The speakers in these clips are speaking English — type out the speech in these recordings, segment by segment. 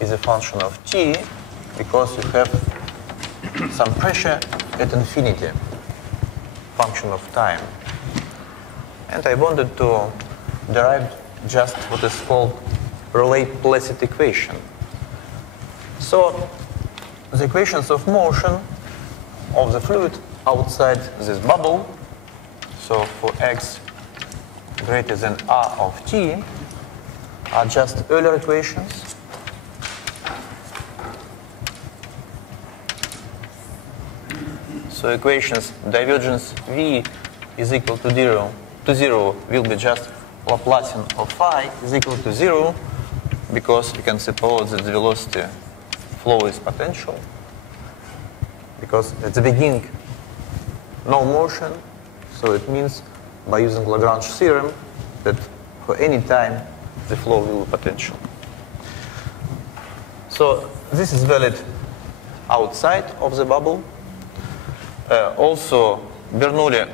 is a function of t because you have some pressure at infinity, function of time. And I wanted to derive just what is called Rayleigh-Placid equation. So the equations of motion of the fluid outside this bubble, so for x greater than r of t, are just Euler equations. So equations divergence v is equal to 0 will be just Laplacian of phi is equal to 0 because you can suppose that the velocity flow is potential, because at the beginning no motion, so it means by using Lagrange theorem that for any time the flow will be potential. So this is valid outside of the bubble. Also Bernoulli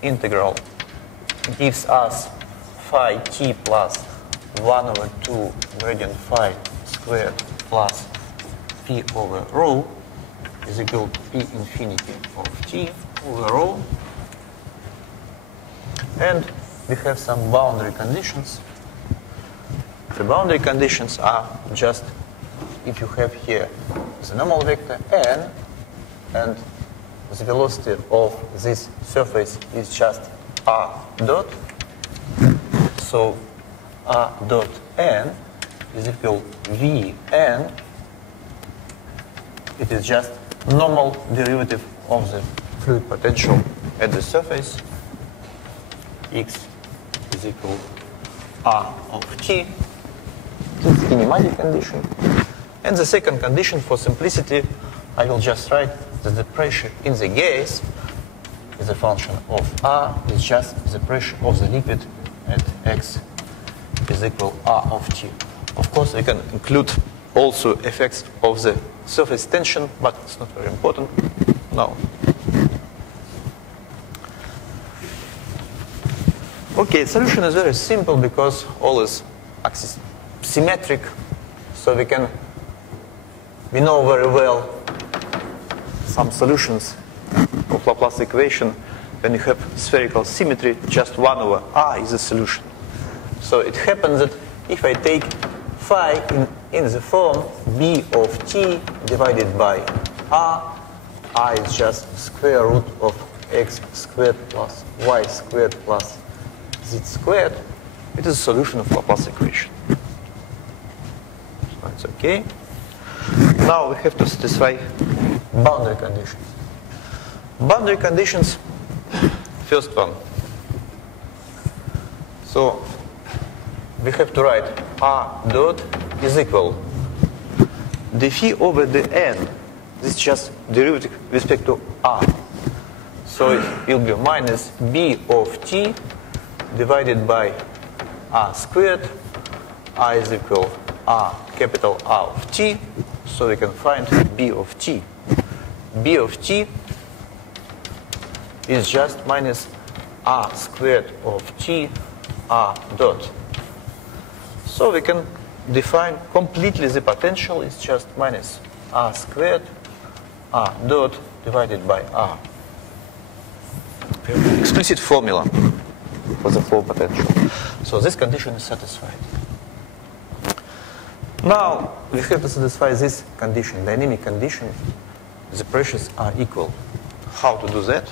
integral gives us phi t plus 1 over 2 gradient phi squared plus p over rho is equal to p infinity of t over rho. And we have some boundary conditions. The boundary conditions are just if you have here the normal vector n and the velocity of this surface is just r dot. So r dot n is equal to vn. It is just normal derivative of the fluid potential at the surface. X is equal to r of t. This is the kinematic condition. And the second condition, for simplicity, I will just write that the pressure in the gas is a function of r, is just the pressure of the liquid at x is equal to r of t. Of course, I can include also effects of the surface tension, but it's not very important now. Okay, solution is very simple because all is axis symmetric, so we know very well some solutions of Laplace equation. When you have spherical symmetry, just 1 over r is a solution. So it happens that if I take phi in the form b of t divided by r is just square root of x squared plus y squared plus z squared, it is a solution of Laplace equation. So it's okay. Now we have to satisfy boundary conditions. Boundary conditions, first one. So we have to write r dot is equal dphi over dn. This is just derivative with respect to r. So it will be minus b of t divided by r squared. R is equal r capital R of t. So we can find b of t. B of t is just minus r squared of t r dot. So we can define completely the potential is just minus r squared r dot divided by r. Explicit formula for the flow potential. So this condition is satisfied. Now we have to satisfy this condition, dynamic condition. The pressures are equal. How to do that?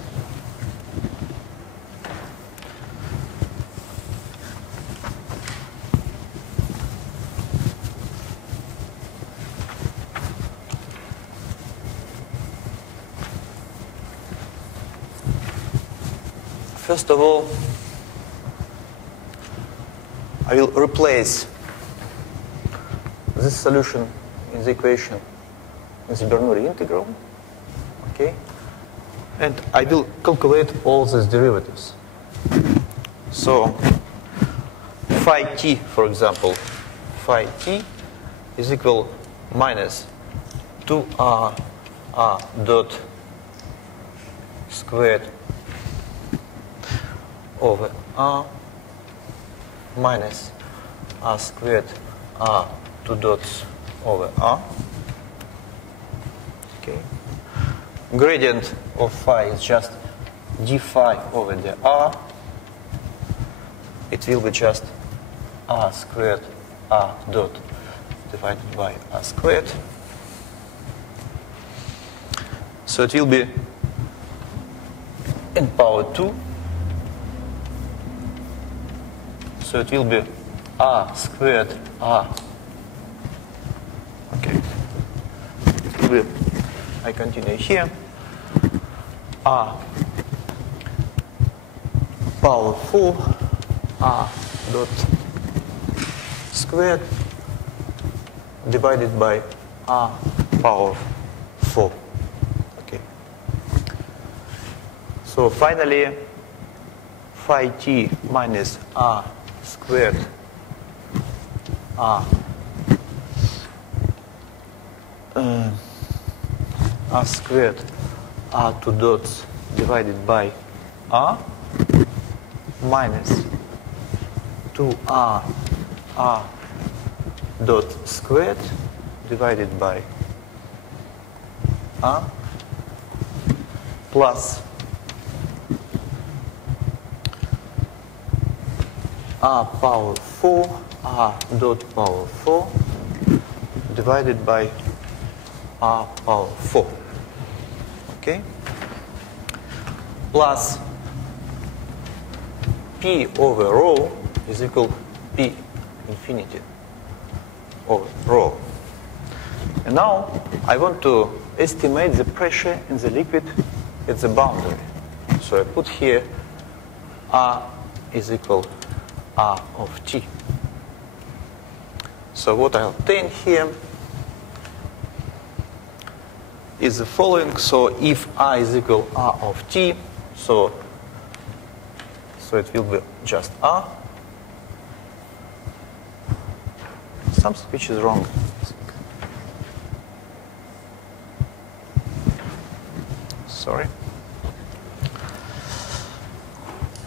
First of all, I will replace this solution in the equation in the Bernoulli integral, okay? And I will calculate all these derivatives. So phi t, for example, phi t is equal minus 2r r dot squared over r minus r squared r 2 dots over r. Okay. Gradient of phi is just d phi over the r. It will be just r squared r dot divided by r squared. So it will be in power 2. So it will be r squared r. Okay. It will be, I continue here, r power 4 r dot squared divided by r power 4. Okay. So finally, phi t minus r squared r squared r 2 dots divided by r minus 2r r dot squared divided by r plus r power 4 r dot power 4 divided by r power 4. Okay? Plus p over rho is equal to p infinity over rho. And now I want to estimate the pressure in the liquid at the boundary. So I put here r is equal to r of t. So what I obtain here is the following. So if r is equal to r of t, so it will be just r. Something which is wrong. Sorry.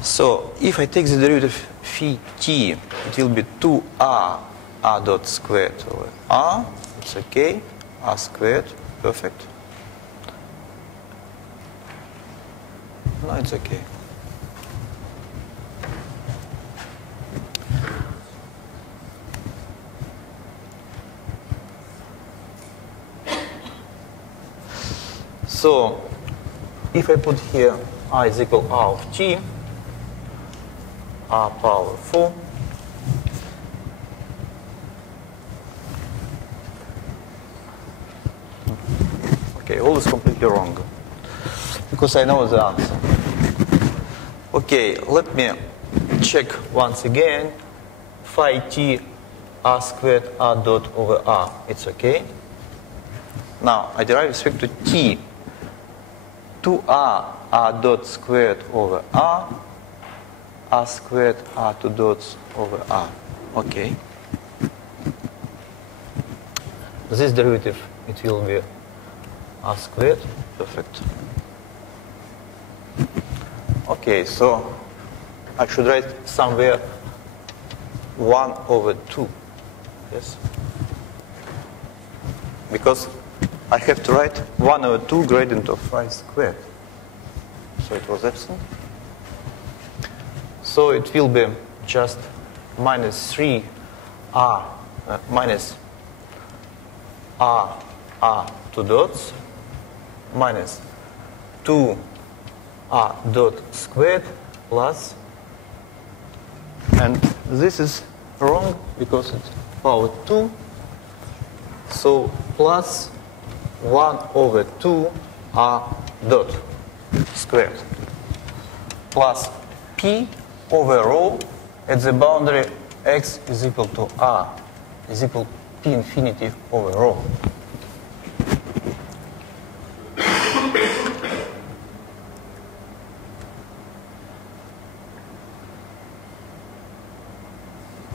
So if I take the derivative phi t, it will be 2r r dot squared over r. It's okay. R squared. Perfect. No, it's okay. So if I put here r is equal to r of t, r power 4, okay, all is completely wrong because I know the answer. Okay, let me check once again. Phi t r squared r dot over r. It's okay. Now I derive with respect to t 2r r dot squared over r squared r 2 dots over r. Okay. This derivative, it will be r squared. Perfect. Okay, so I should write somewhere 1 over 2. Yes? Because I have to write 1 over 2 gradient of phi squared. So it was absent. So it will be just minus 3r minus r 2 dots minus 2 r dot squared plus, and this is wrong because it's power 2, so plus 1 over 2 r dot squared plus p over rho at the boundary x is equal to r is equal to p infinity over rho.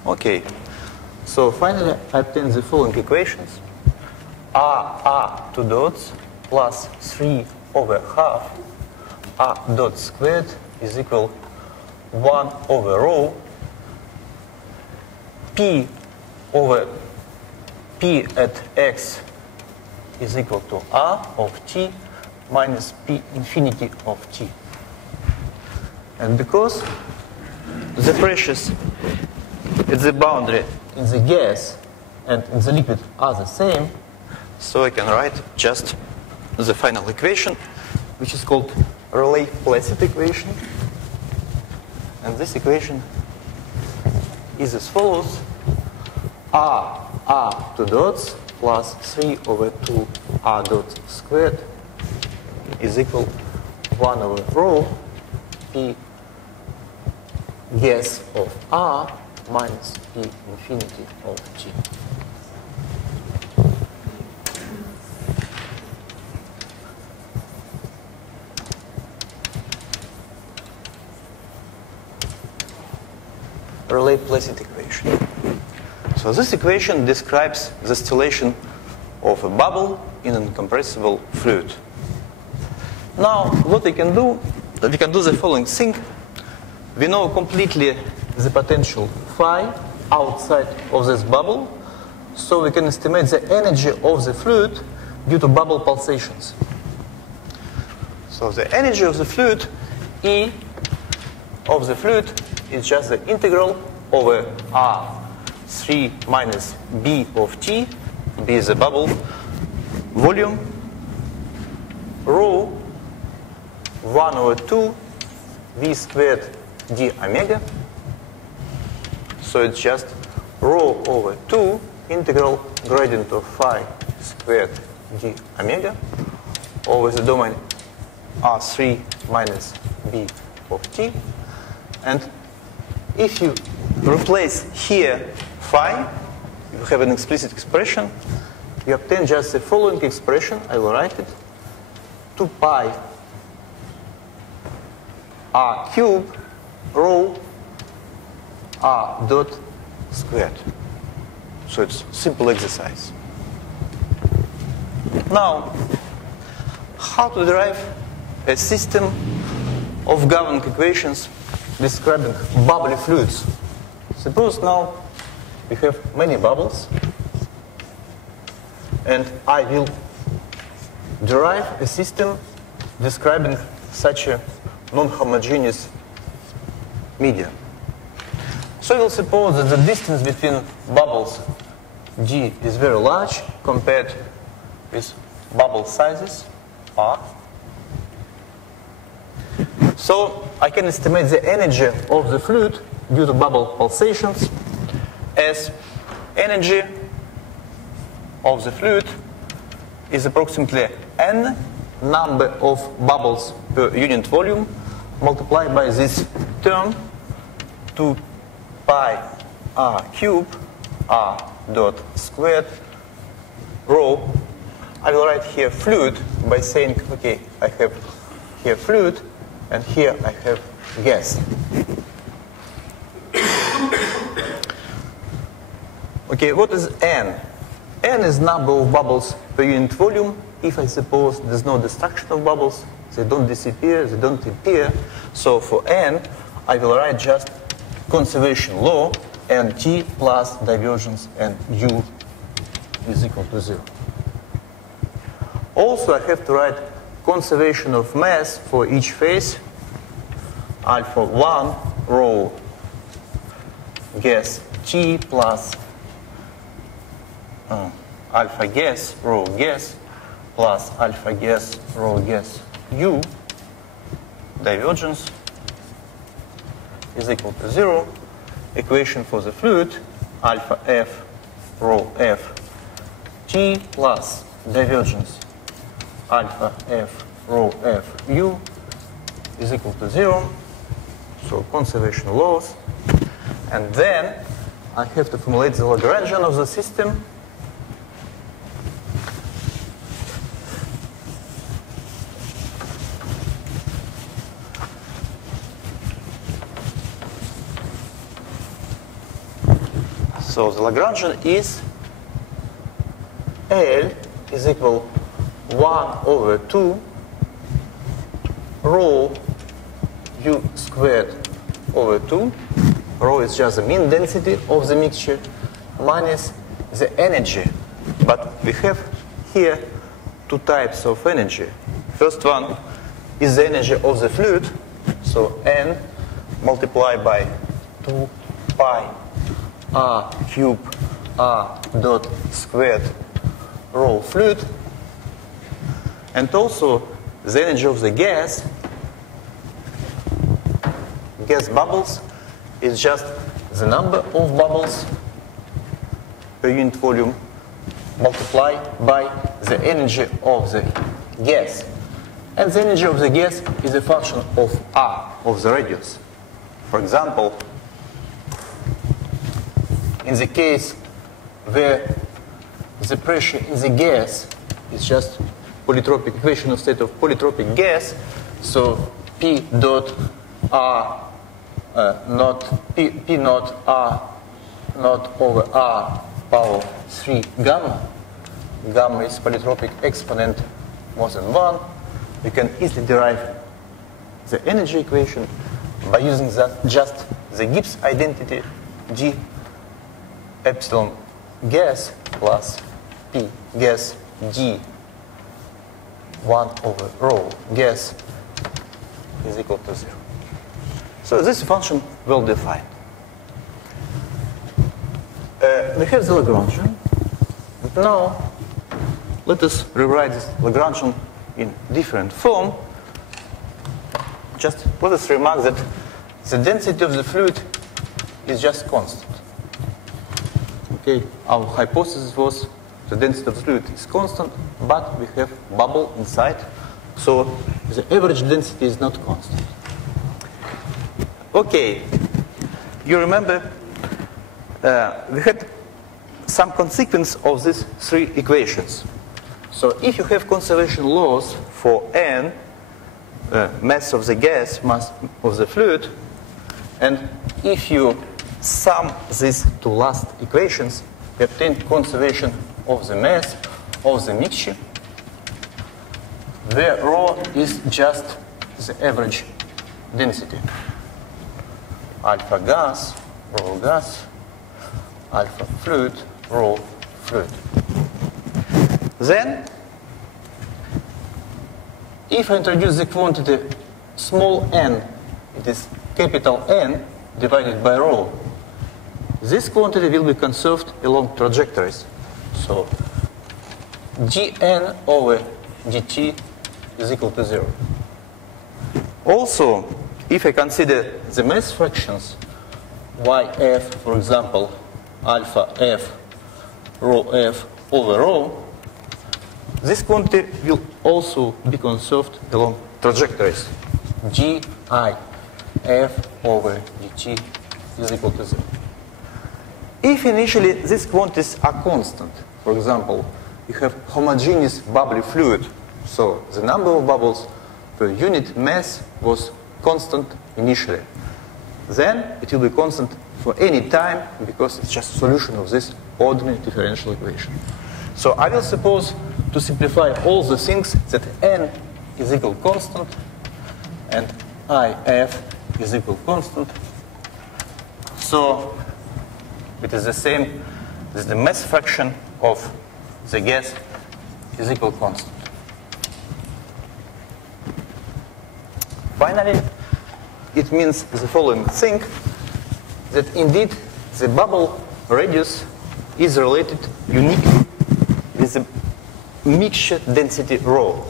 Okay, so finally I obtain the following equations. r 2 dots plus 3 over half r dot squared is equal 1 over rho P over P at x is equal to R of t minus P infinity of t. And because the pressures at the boundary in the gas and in the liquid are the same, so I can write just the final equation, which is called Rayleigh-Placid equation. And this equation is as follows: R 2 dots plus 3 over 2 R dot squared is equal to 1 over rho P gas of R minus P infinity of T. Rayleigh-Placid equation. So this equation describes the distillation of a bubble in an incompressible fluid. Now, what we can do the following thing. We know completely the potential phi outside of this bubble, so we can estimate the energy of the fluid due to bubble pulsations. So the energy of the fluid, E of the fluid, is just the integral over R3 minus B of T, B is the bubble volume, rho 1 over 2 V squared d omega. So it's just rho over 2 integral gradient of phi squared d omega over the domain R3 minus B of T. And if you replace here phi, you have an explicit expression, you obtain just the following expression. I will write it: 2 pi R cube rho R dot squared. So it's simple exercise. Now, how to derive a system of governing equations describing bubbly fluids? Suppose now we have many bubbles, and I will derive a system describing such a non-homogeneous media. So we'll suppose that the distance between bubbles d is very large compared with bubble sizes r. So I can estimate the energy of the fluid due to bubble pulsations as energy of the fluid is approximately n number of bubbles per unit volume multiplied by this term 2 pi r cube r dot squared rho. I will write here fluid by saying, okay, I have here fluid and here I have gas. Okay, what is n? N is number of bubbles per unit volume. If I suppose there's no destruction of bubbles, they don't disappear, they don't appear. So for n, I will write just conservation law, nt plus divergence and u is equal to 0. Also, I have to write conservation of mass for each phase, alpha 1 rho gas T plus alpha gas rho gas plus alpha gas rho gas U, divergence is equal to 0. Equation for the fluid, alpha F rho F T plus divergence alpha F rho F U is equal to 0. So conservation laws. And then I have to formulate the Lagrangian of the system. So the Lagrangian is L is equal 1 over 2 rho U squared over 2 Rho is just the mean density of the mixture minus the energy. But we have here two types of energy. First one is the energy of the fluid, so N multiplied by 2 pi R cube R dot squared rho fluid, and also the energy of the gas bubbles is just the number of bubbles per unit volume multiplied by the energy of the gas. And the energy of the gas is a function of R, of the radius. For example, in the case where the pressure in the gas is just polytropic equation of state of polytropic gas, so P dot R not P naught R not over R power 3 gamma. Gamma is polytropic exponent more than 1. You can easily derive the energy equation by using just the Gibbs identity G epsilon gas plus P gas D 1 over rho gas is equal to 0. So this function well defined. We have the Lagrangian. But now let us rewrite this Lagrangian in different form. Just let us remark that the density of the fluid is just constant. Okay, our hypothesis was the density of the fluid is constant, but we have bubble inside, so the average density is not constant. Okay, you remember we had some consequence of these three equations. So if you have conservation laws for N, mass of the gas, mass of the fluid, and if you sum these two last equations, you obtain conservation of the mass of the mixture, where rho is just the average density. Alpha gas, rho gas, alpha fluid, rho fluid. Then, if I introduce the quantity small n, it is capital N divided by rho, this quantity will be conserved along trajectories. So dn over dt is equal to 0. Also, if I consider the mass fractions yf, for example, alpha f, rho f over rho, this quantity will also be conserved along trajectories. gi f over dt is equal to 0. If initially these quantities are constant, for example, you have homogeneous bubbly fluid, so the number of bubbles per unit mass was constant initially, then it will be constant for any time because it's just a solution of this ordinary differential equation. So I will suppose, to simplify all the things, that n is equal constant and if is equal constant. So it is the same as the mass fraction of the gas is equal constant. Finally, it means the following thing, that indeed the bubble radius is related uniquely with the mixture density rho.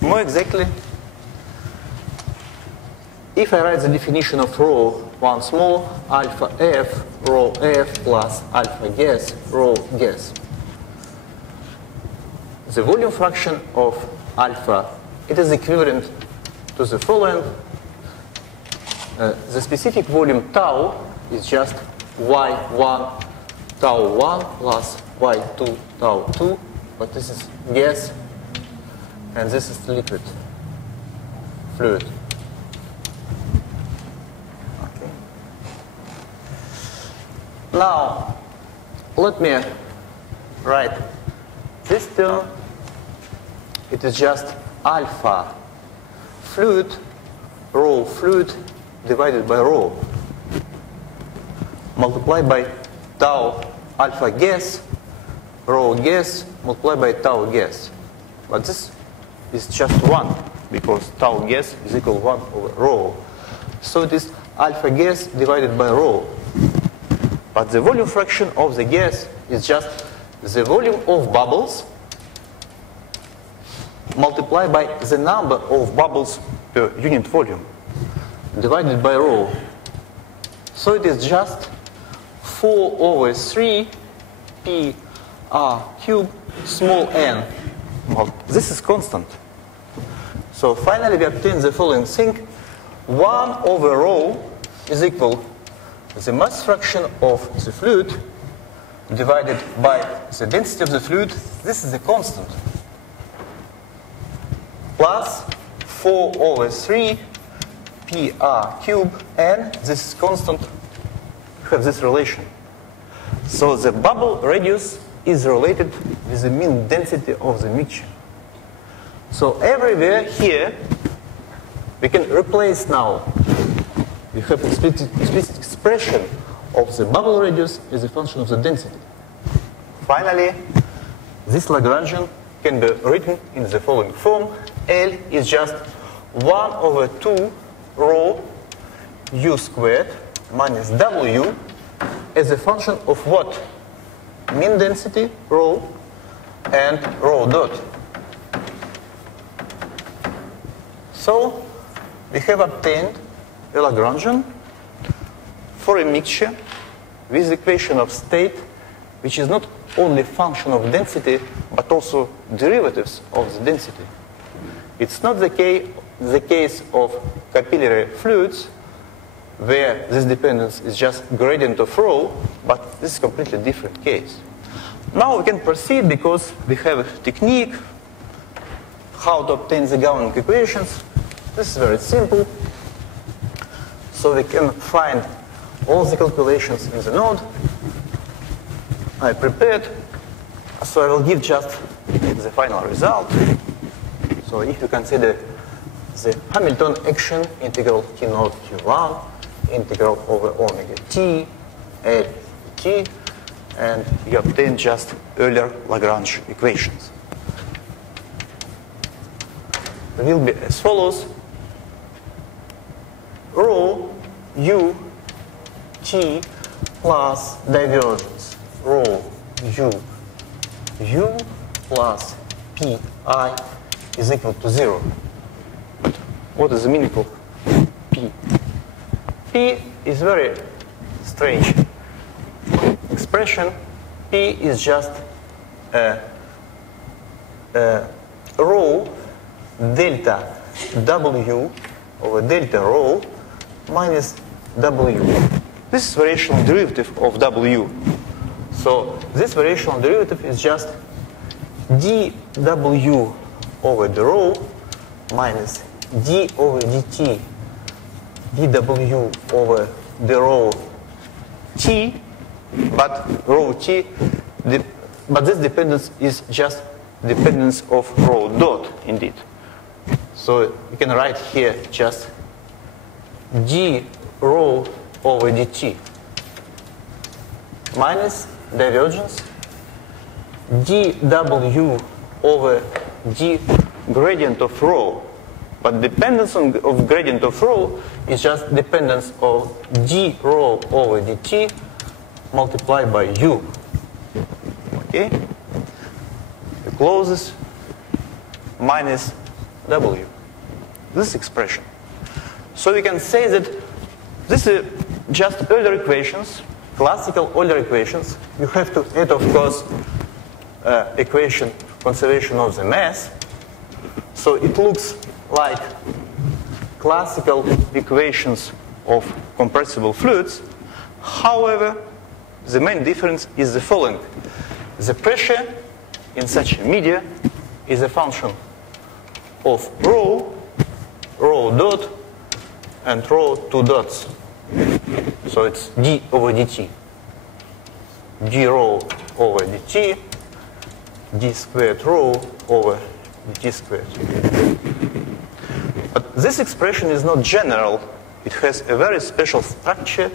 More exactly, if I write the definition of rho once more, alpha f, rho f plus alpha gas, rho gas. The volume fraction of alpha, it is equivalent to the following. The specific volume tau is just y1 tau 1 plus y2 tau 2, but this is gas and this is liquid, fluid. Okay. Now, let me write this term. It is just alpha fluid, rho fluid divided by rho. multiplied by tau alpha gas, rho gas, multiplied by tau gas. But this is just 1, because tau gas is equal to 1 over rho. So it is alpha gas divided by rho. But the volume fraction of the gas is just the volume of bubbles multiplied by the number of bubbles per unit volume divided by rho. So it is just 4 over 3 p r cubed small n. Well, this is constant. So finally we obtain the following thing. 1 over rho is equal to the mass fraction of the fluid divided by the density of the fluid. This is a constant. Plus 4 over 3 p r cubed n. This is constant. We have this relation. So the bubble radius is related with the mean density of the mixture. So everywhere here, we can replace now. We have explicit expression of the bubble radius as a function of the density. Finally, this Lagrangian can be written in the following form. L is just 1 over 2 rho u squared minus w as a function of what? Mean density, rho, and rho dot. So we have obtained a Lagrangian for a mixture with equation of state which is not only function of density but also derivatives of the density. It's not the case of capillary fluids where this dependence is just gradient of rho, but this is a completely different case. Now we can proceed because we have a technique how to obtain the governing equations. This is very simple. So we can find all the calculations in the node. I prepared, so I will give just the final result. So if you consider the Hamilton action, integral t naught q1, integral over omega t, L t, and you obtain just earlier Lagrange equations. It will be as follows. Rho u t plus divergence rho u plus pi is equal to 0. But what is the meaning of p? P is very strange expression. P is just rho delta w over delta rho minus w. This is variational derivative of w. So this variational derivative is just dw over the rho minus d over dt dw over the rho t, but rho t, but this dependence is just dependence of rho dot indeed. So you can write here just d rho over dt minus divergence dw over d gradient of rho. But dependence of gradient of rho is just dependence of d rho over dt multiplied by u. Okay? It closes minus w. This expression. So we can say that this is just Euler equations, classical Euler equations. You have to add, of course, equation conservation of the mass. So it looks like classical equations of compressible fluids. However, the main difference is the following. The pressure in such a media is a function of rho, rho dot, and rho two dots. So it's d over dt. d rho over dt, d squared rho over dt squared. But this expression is not general. It has a very special structure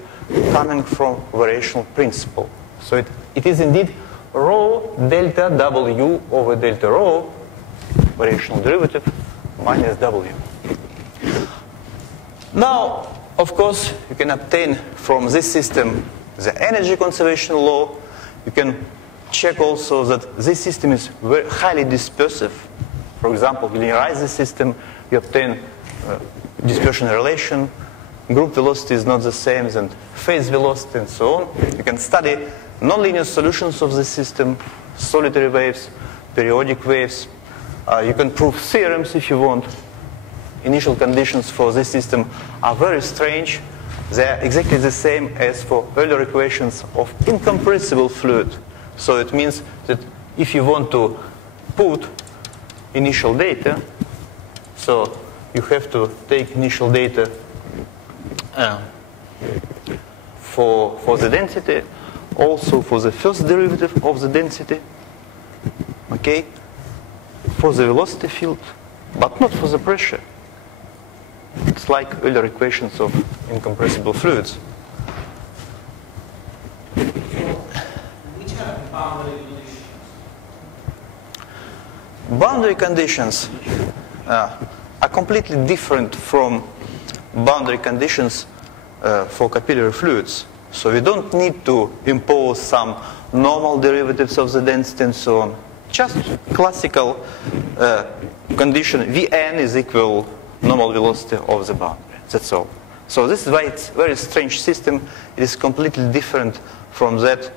coming from variational principle. So it is indeed rho delta W over delta rho, variational derivative, minus W. Now, of course, you can obtain from this system the energy conservation law. You can check also that this system is very highly dispersive. For example, you linearize the system, you obtain dispersion relation, group velocity is not the same as phase velocity, and so on. You can study nonlinear solutions of the system, solitary waves, periodic waves. You can prove theorems if you want. Initial conditions for this system are very strange. They are exactly the same as for earlier equations of incompressible fluid. So it means that if you want to put initial data, so you have to take initial data for the density, also for the first derivative of the density, okay, for the velocity field, but not for the pressure. It's like earlier equations of incompressible fluids. Which are the boundary conditions? Boundary conditions are completely different from boundary conditions for capillary fluids. So we don't need to impose some normal derivatives of the density and so on. Just classical condition Vn is equal normal velocity of the boundary. That's all. So this is why it's a very strange system. It is completely different from that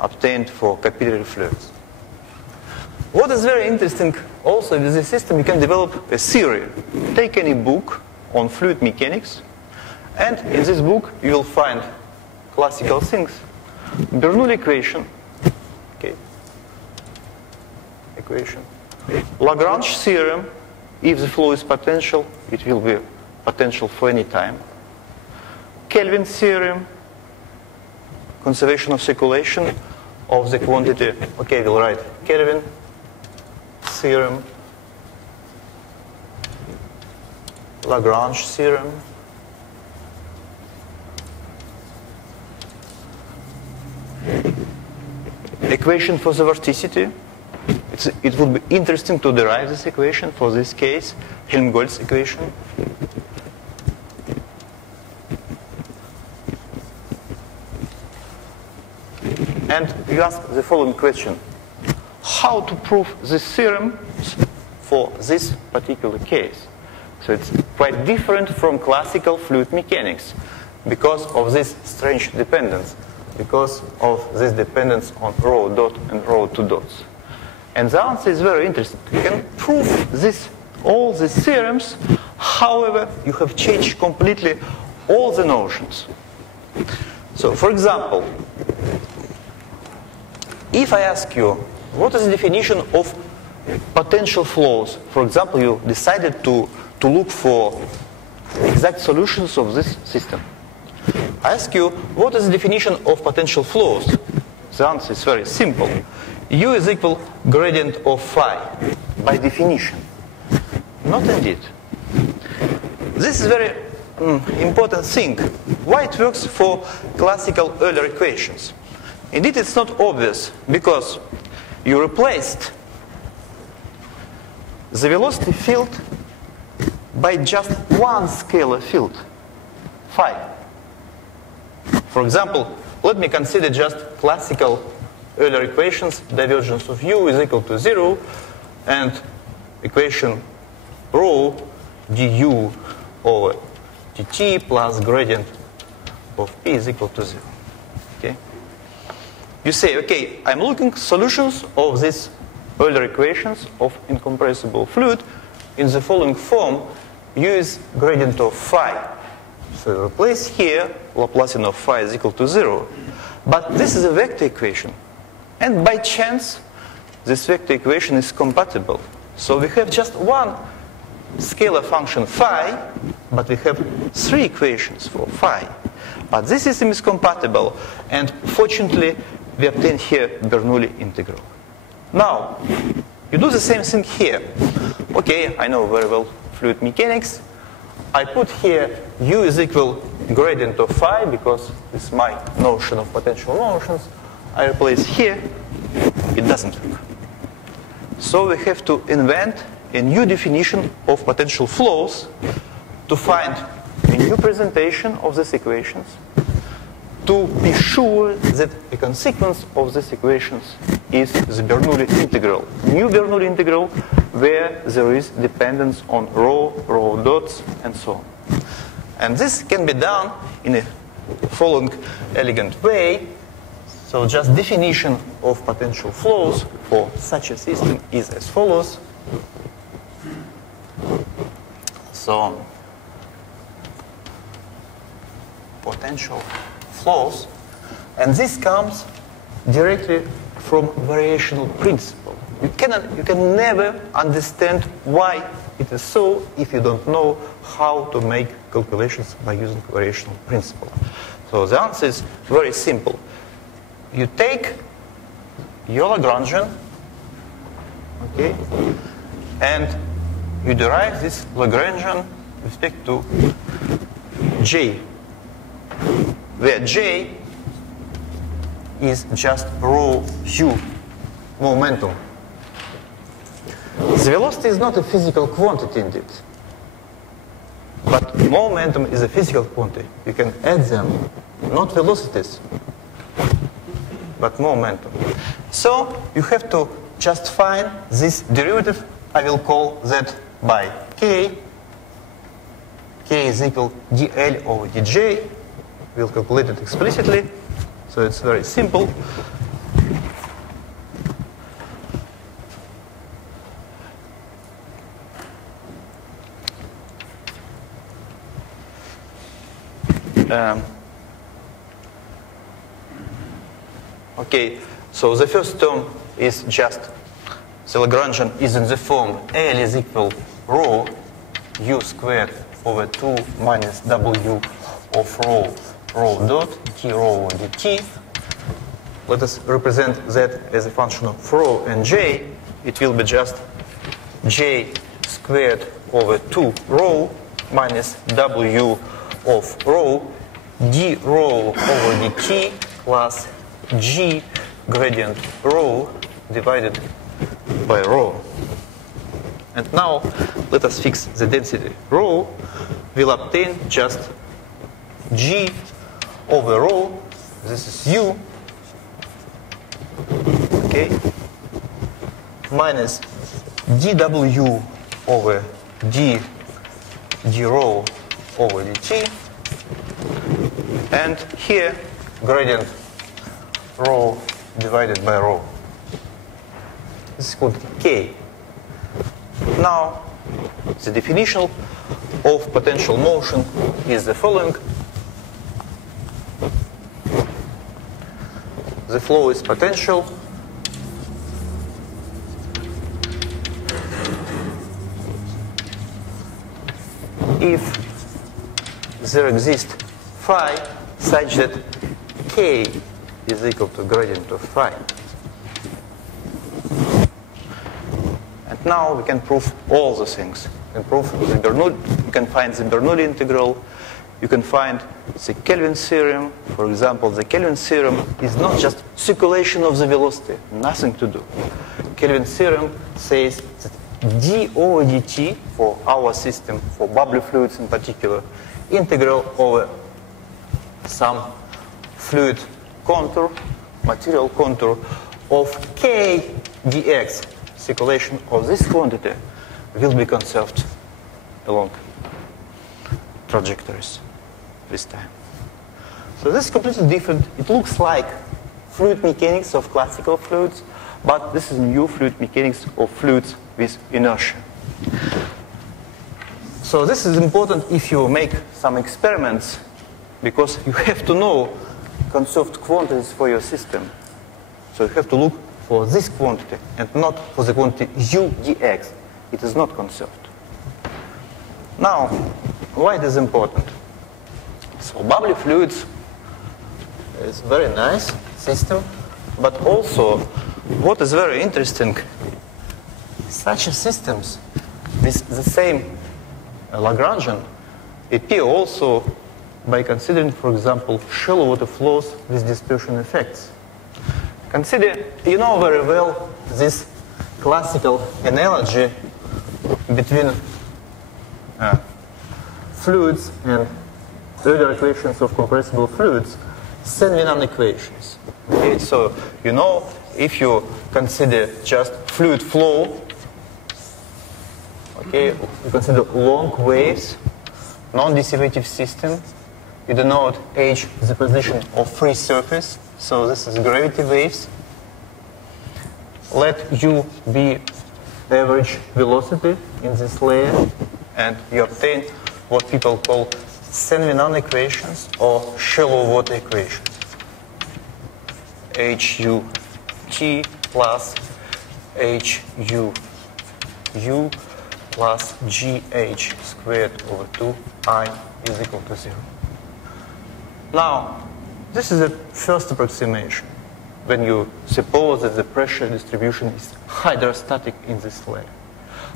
obtained for capillary fluids. What is very interesting also with this system, you can develop a theory. Take any book on fluid mechanics, and in this book you will find classical things. Bernoulli equation, okay, equation. Lagrange theorem, if the flow is potential, it will be potential for any time. Kelvin theorem, conservation of circulation of the quantity. Okay, we'll write Kelvin theorem, Lagrange theorem, equation for the vorticity. It would be interesting to derive this equation for this case, Helmholtz equation. And you ask the following question: how to prove this theorem for this particular case? So it's quite different from classical fluid mechanics because of this strange dependence, because of this dependence on rho dot and rho two dots. And the answer is very interesting. You can prove all these theorems, however, you have changed completely all the notions. So, for example, if I ask you, what is the definition of potential flows? For example, you decided to look for exact solutions of this system. I ask you, what is the definition of potential flows? The answer is very simple. U is equal gradient of phi, by definition. Not indeed. This is very important thing. Why it works for classical Euler equations? Indeed, it's not obvious, because you replaced the velocity field by just one scalar field, phi. For example, let me consider just classical Euler equations. Divergence of u is equal to 0, and equation rho du over dt plus gradient of p is equal to 0. Okay? You say, okay, I'm looking solutions of these Euler equations of incompressible fluid in the following form. U is gradient of phi. So replace here Laplacian of phi is equal to 0. But this is a vector equation. And by chance, this vector equation is compatible. So we have just one scalar function phi, but we have three equations for phi. But this system is compatible, and fortunately, we obtain here Bernoulli integral. Now, you do the same thing here. Okay, I know very well fluid mechanics. I put here u is equal gradient of phi, because this is my notion of potential motions. I replace here, it doesn't work. So we have to invent a new definition of potential flows to find a new presentation of these equations, to be sure that a consequence of these equations is the Bernoulli integral. New Bernoulli integral where there is dependence on rho dots, and so on. And this can be done in a following elegant way. So just definition of potential flows for such a system is as follows. So potential flows, and this comes directly from variational principle. You can never understand why it is so if you don't know how to make calculations by using variational principle. So the answer is very simple. You take your Lagrangian, okay, and you derive this Lagrangian with respect to J, where J is just rho u, momentum. The velocity is not a physical quantity indeed, but momentum is a physical quantity. You can add them, not velocities, but momentum. So you have to just find this derivative. I will call that by k. K is equal dl over dj. We'll calculate it explicitly. So it's very simple. Okay, so the first term is just the Lagrangian is in the form L is equal rho u squared over 2 minus w of rho dot t rho over dt. Let us represent that as a function of rho and j. It will be just j squared over 2 rho minus w of rho d rho over dt plus g gradient rho divided by rho. And now let us fix the density rho. We'll obtain just g over rho, this is u, okay, minus dw over d rho over dt, and here gradient rho divided by rho. This is called k. Now the definition of potential motion is the following. The flow is potential if there exists phi such that k is equal to gradient of phi. And now we can prove all the things. You can find the Bernoulli integral. You can find the Kelvin theorem. For example, the Kelvin theorem is not just circulation of the velocity, nothing to do. Kelvin theorem says that d over dt for our system, for bubbly fluids in particular, integral over some fluid contour, material contour of k dx, circulation of this quantity, will be conserved along trajectories this time. So this is completely different. It looks like fluid mechanics of classical fluids, but this is new fluid mechanics of fluids with inertia. So this is important if you make some experiments, because you have to know conserved quantities for your system. So you have to look for this quantity and not for the quantity u dx. It is not conserved. Now, why it is important? So bubbly fluids is a very nice system, but also what is very interesting, such systems with the same Lagrangian appear also by considering, for example, shallow water flows with dispersion effects. Consider, you know very well this classical analogy between fluids and earlier equations of compressible fluids, Sen-Winan equations. Okay, so you know, if you consider just fluid flow, okay, you consider long waves, non-dissipative system, you denote h the position of free surface, so this is gravity waves. Let u be average velocity in this layer, and you obtain what people call Sen-Winan equations or shallow water equations. HUT plus HUU plus GH squared over 2I is equal to 0. Now, this is the first approximation when you suppose that the pressure distribution is hydrostatic in this layer.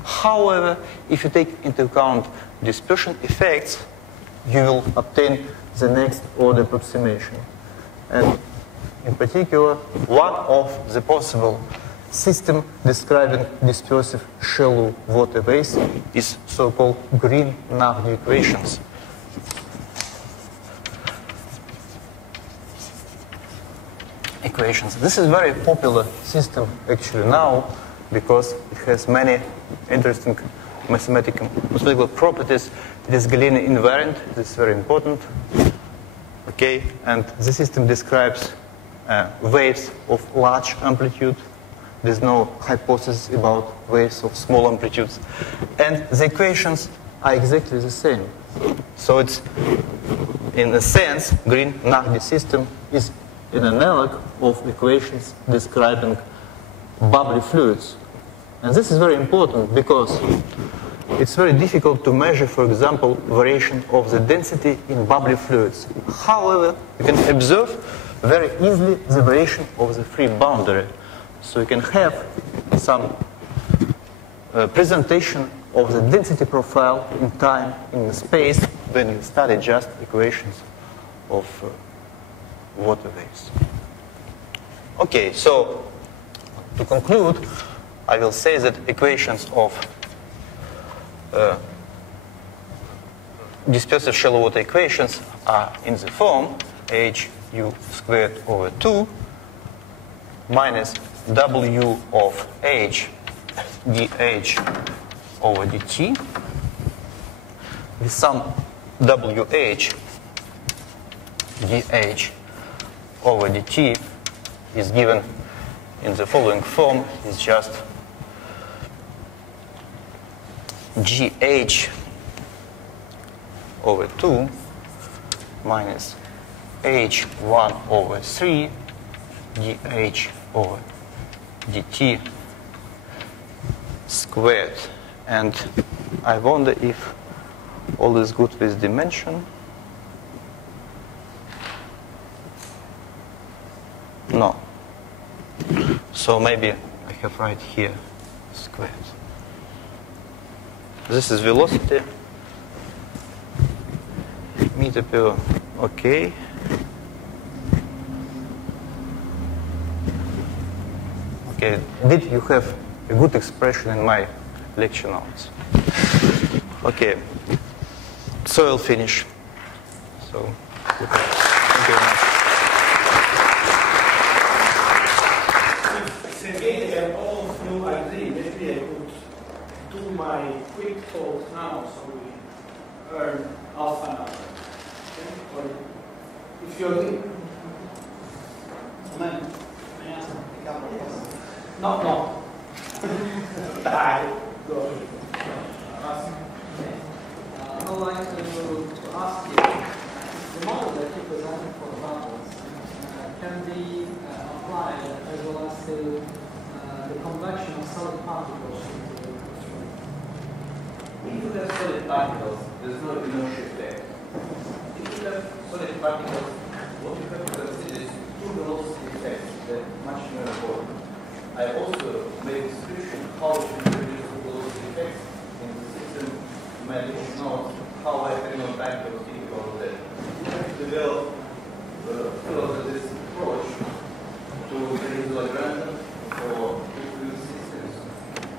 However, if you take into account dispersion effects, you will obtain the next order approximation. And in particular, one of the possible system describing dispersive shallow water waves is so-called Green-Nagdi equations. This is a very popular system actually now because it has many interesting mathematical properties. It is Galilean invariant. This is very important. Okay, and the system describes waves of large amplitude. There's no hypothesis about waves of small amplitudes. And the equations are exactly the same. So it's, in a sense, Green-Nagdi system is an analog of equations describing bubbly fluids. And this is very important because it's very difficult to measure, for example, variation of the density in bubbly fluids. However, you can observe very easily the variation of the free boundary. So you can have some presentation of the density profile in time, in space, when you study just equations of water waves. Okay, so to conclude, I will say that equations of dispersive shallow water equations are in the form HU squared over 2 minus W of H dH over dt with some WH dH over dt is given in the following form. It's just GH over 2 minus H1 over 3 dH over dt squared. And I wonder if all is good with dimension. No. So maybe I have right here squared. This is velocity. Meter per, okay. Okay, did you have a good expression in my lecture notes? Okay, so I'll finish. So, thank you very much. Sergei and all of you agree, maybe I could do my quick talk now so we earn half an hour. Okay? Or if you agree. May I ask a couple of questions? No. Die. Go. I would like to ask you, the model that you presented for bubbles can be applied as well as to the convection of solid particles into the crystal. If you have solid particles, there's no inertia effect. If you have solid particles, what you have to consider is two velocity effects that are much more important. I also made a description how to introduce velocity effects in the system. You might know how I cannot particles think about that. We have to develop this approach to the Lagrangian for fluid systems.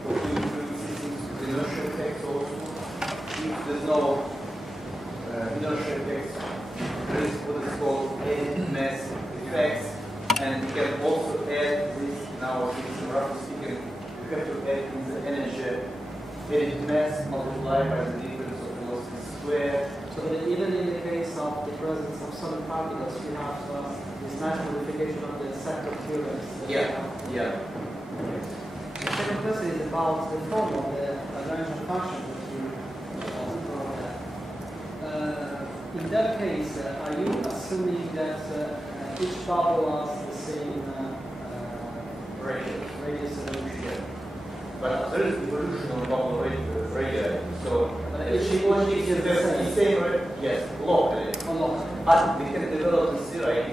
For fluid systems with inertial effects also. If there's no inertial effects, there is what is called eddy mass effects, and we can also add this in our system, roughly speaking. We have to add in the energy eddy mass multiplied by the difference of velocity squared. So that even in the case of the presence of solid particles, we have this natural modification of the set of theorems. Yeah. The second question is about the form of the Lagrangian function that you in that case, are you assuming that each bubble has the same radius evolution? But there is evolution on bubble radii, so each one is the same. Yes, locally. Locally. But we can develop this theory in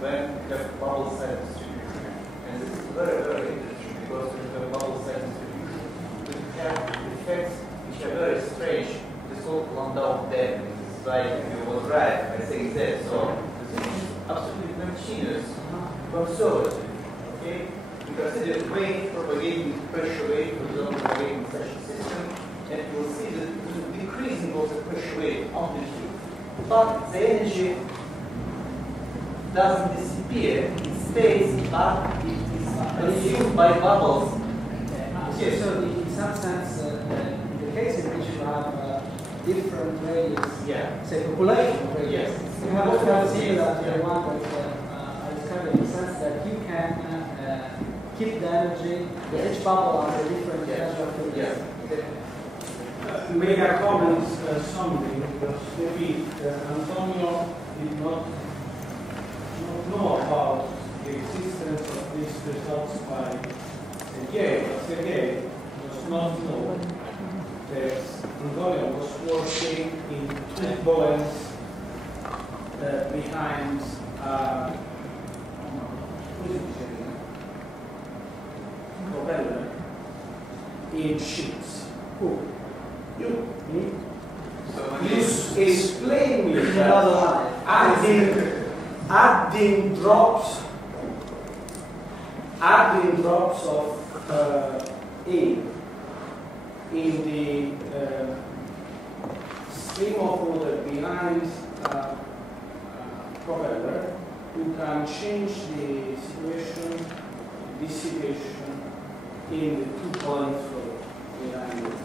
when we have bubble size distribution. And this is very, very interesting because we have bubble size distribution. We have effects which are very strange. This called Landau damping. This is why you was right by saying that. So this is absolutely continuous, conservative. Okay? We consider wave propagating pressure wave, for example, propagating such a system, and you will see that there is decreasing of the pressure wave amplitude. But the energy doesn't disappear, it stays, but it is consumed by bubbles. Yes. So in some sense, in the case in which you have different radius, say population radius, you have a similar to the one that I described in the sense that you can keep the energy, each bubble has a different energy. Make a comment summary because maybe Antonio did not know about the existence of these results by Sergei, but Sergei does not know that Antonio was working in turbulence behind propeller in ships. Who? You, me. So You explain me that adding drops of air in the stream of water behind propeller, you can change the situation, dissipation in the two-point flow behind it.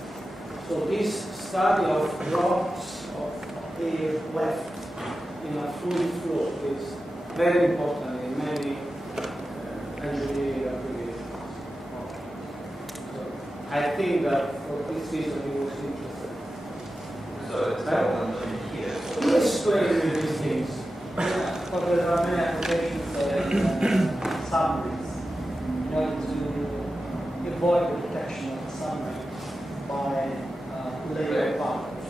So this study of drops of air left in a fluid flow is very important in many engineering applications. So I think that for this reason he was interested. So it's here. Please explain me these things. But there are many applications submarines in order to avoid the detection of the submarine by layer particles.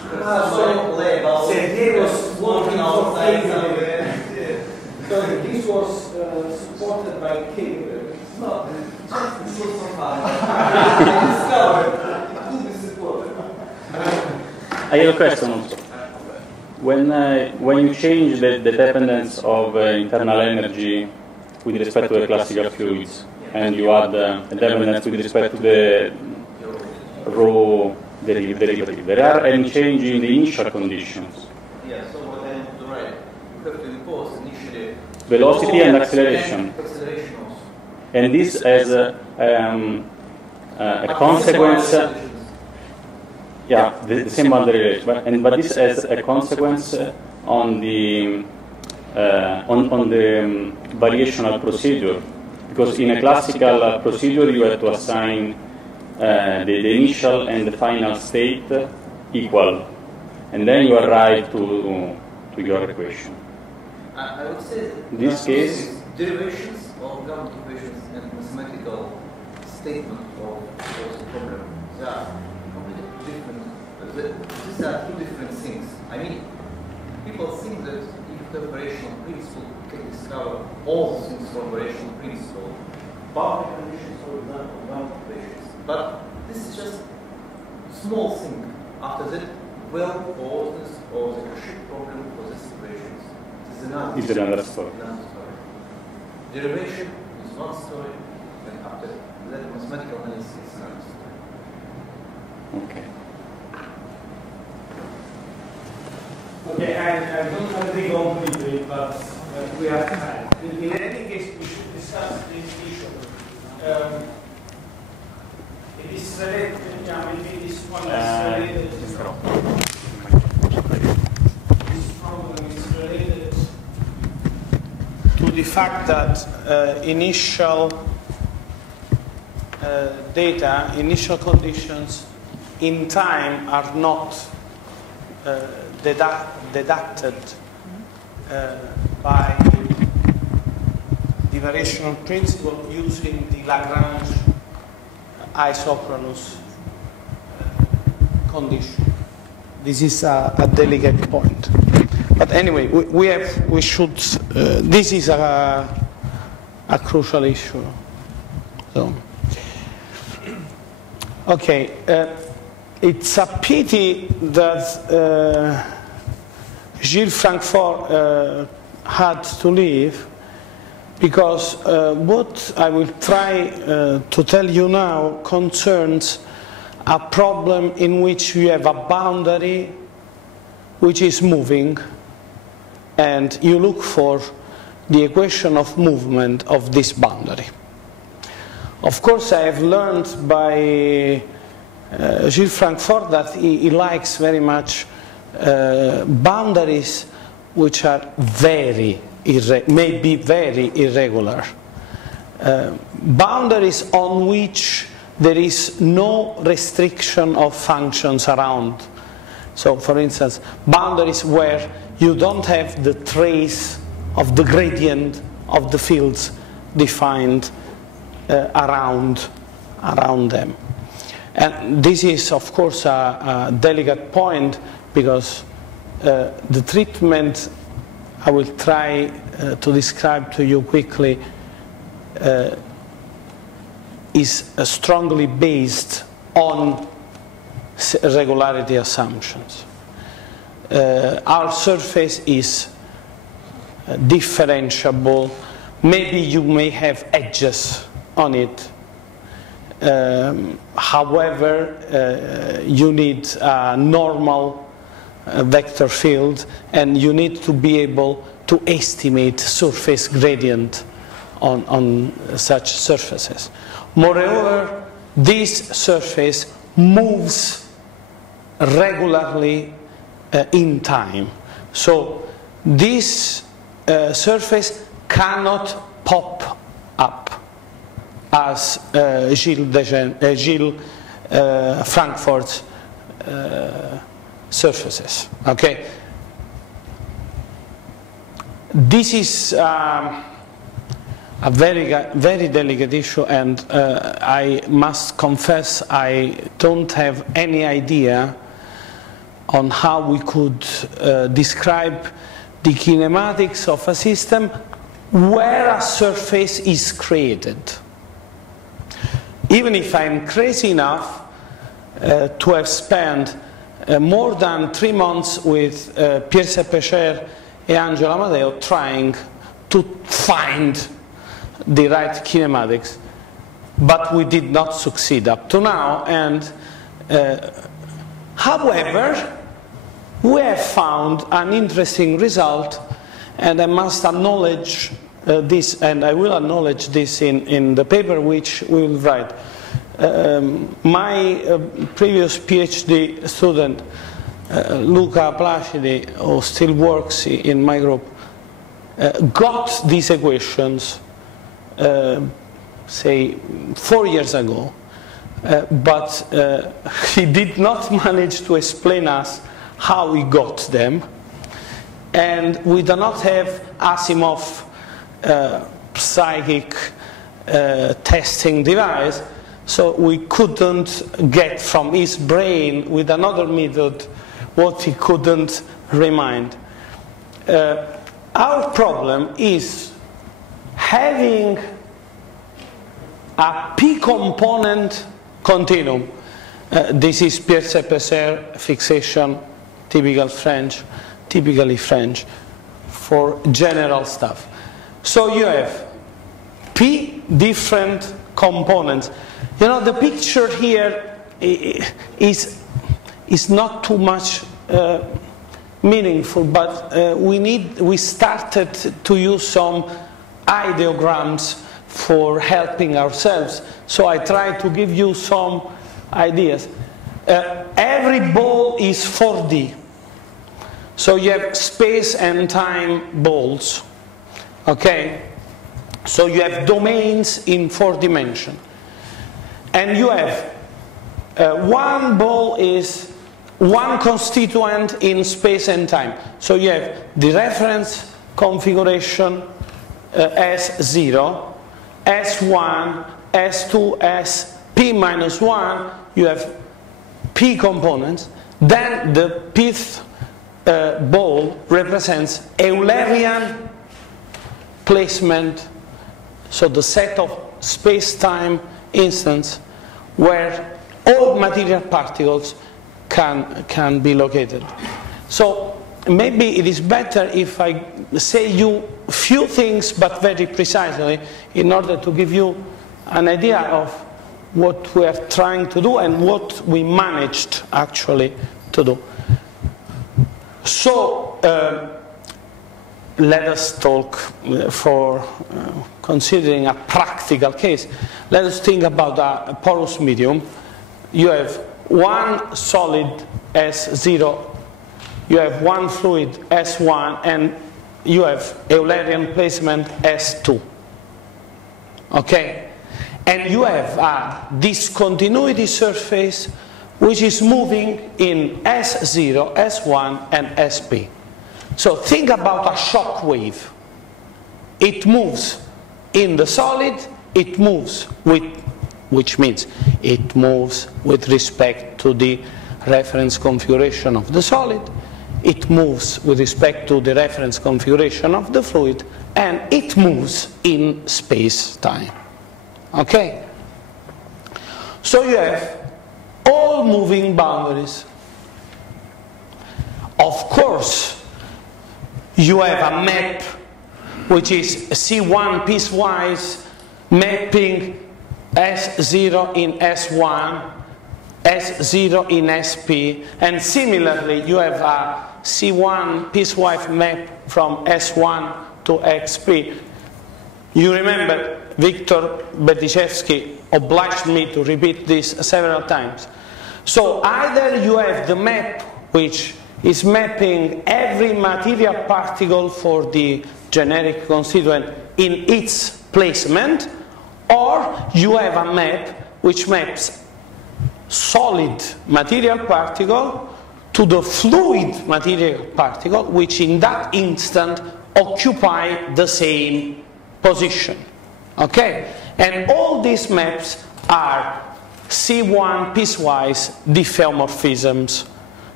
So Sergei was working outside somewhere. So this was supported by King. No, just this was so fun. I discovered it could be supported. I have a question also. When you change the dependence of internal energy with respect to the classical fluids, and you add a dependence with respect to the raw derivative, there are any change in the initial conditions? Yeah, so what I have to write, you have to impose initially velocity and acceleration. Acceleration also. And this as a consequence. The same boundary relation, but this has a consequence on the variational procedure, because in a classical procedure you have to assign the initial and the final state equal, and then you arrive to your equation. I would say in this case, derivations of Gauss equations and mathematical statement of the problem. They are completely different. These are two different things. I mean, people think that if the operational principle can discover all the things from operational principle, boundary conditions, for example, boundary equations. But this is just a small thing. After that, well or the shape problem for these situations is another It's another story. Derivation is one story, and after that mathematical analysis is another story. Okay. Okay, I don't agree completely, but we have time. In any case, we should discuss this issue. It is related, maybe this one is related. This problem is related to the fact that initial data, initial conditions in time are not deducted by the variational principle using the Lagrange isochronous condition. This is a delicate point. But anyway, we should. This is a crucial issue. So, okay. It's a pity that Gilles Francfort had to leave, because what I will try to tell you now concerns a problem in which you have a boundary which is moving, and you look for the equation of movement of this boundary. Of course, I have learned by Gilles Francfort that he likes very much boundaries which are maybe very irregular. Boundaries on which there is no restriction of functions around. So, for instance, boundaries where you don't have the trace of the gradient of the fields defined around them. And this is, of course, a delicate point, because the treatment I will try to describe to you quickly is strongly based on regularity assumptions. Our surface is differentiable. Maybe you may have edges on it. However, you need a normal vector field, and you need to be able to estimate surface gradient on such surfaces. Moreover, this surface moves regularly in time. So this surface cannot pop up as Gilles Francfort's surfaces. Okay. This is a very delicate issue, and I must confess I don't have any idea on how we could describe the kinematics of a system where a surface is created. Even if I'm crazy enough to have spent more than 3 months with Pierre Seppecher and Angelo Amadeo trying to find the right kinematics, but we did not succeed up to now. And however, we have found an interesting result, and I must acknowledge this, and I will acknowledge this in the paper which we will write. My previous PhD student, Luca Placidi, who still works in my group, got these equations, say, 4 years ago, but he did not manage to explain us how he got them, and we do not have Asimov psychic testing device, so we couldn't get from his brain with another method what he couldn't remind. Our problem is having a p-component continuum. This is Pierre Seppecher fixation typically French for general stuff. So you have P different components. You know, the picture here is not too much meaningful, but we started to use some ideograms for helping ourselves. So I try to give you some ideas. Every ball is 4D. So you have space and time balls. Okay? So you have domains in 4 dimensions. And you have one ball is one constituent in space and time. So you have the reference configuration S0, S1, S2, SP minus 1, you have P components. Then the pth ball represents Eulerian placement, so the set of space-time instants where all material particles can be located. So maybe it is better if I say you few things but very precisely in order to give you an idea of what we are trying to do and what we managed actually to do. So let us talk for considering a practical case. Let us think about a porous medium. You have one solid S0, you have one fluid S1, and you have Eulerian placement S2. Okay? And you have a discontinuity surface which is moving in S0, S1, and SP. So think about a shock wave. It moves in the solid, it moves with, which means it moves with respect to the reference configuration of the solid, it moves with respect to the reference configuration of the fluid, and it moves in space-time. Okay? So you have all moving boundaries. Of course, you have a map which is C1 piecewise mapping S0 in S1, S0 in SP, and similarly you have a C1 piecewise map from S1 to XP. You remember Victor Berdichevsky obliged me to repeat this several times. So either you have the map which is mapping every material particle for the generic constituent in its placement, or you have a map which maps solid material particle to the fluid material particle, which in that instant occupy the same position. Okay? And all these maps are C1 piecewise diffeomorphisms.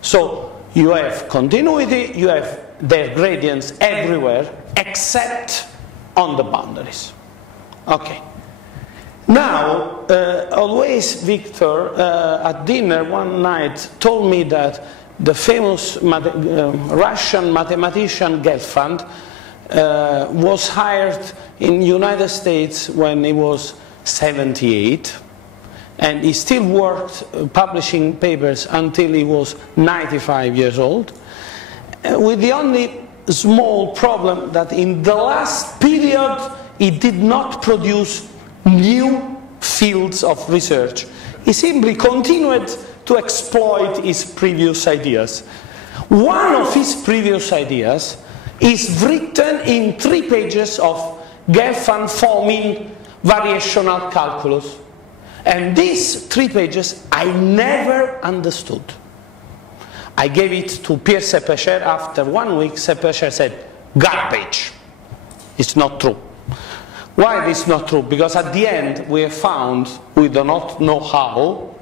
So you have continuity, you have their gradients everywhere except on the boundaries. Okay. Now, always Victor at dinner one night told me that the famous Russian mathematician Gelfand was hired in the United States when he was 78, and he still worked publishing papers until he was 95 years old, with the only small problem that in the last period he did not produce new fields of research. He simply continued to exploit his previous ideas. One of his previous ideas is written in 3 pages of Gelfand-Fomin variational calculus. And these 3 pages I never understood. I gave it to Pierre Sepecher. After 1 week, Sepecher said, garbage. It's not true. Why it's not true? Because at the end we have found, we do not know how,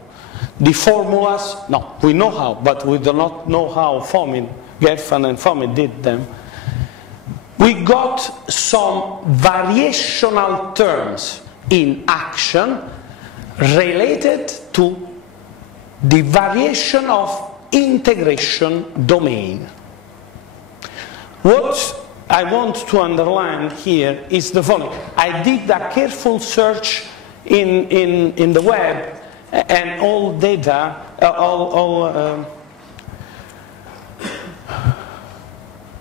the formulas, no, we know how, but we do not know how Gelfand and Fomin did them. We got some variational terms in action related to the variation of integration domain. What I want to underline here is the following. I did a careful search in the web, and all data,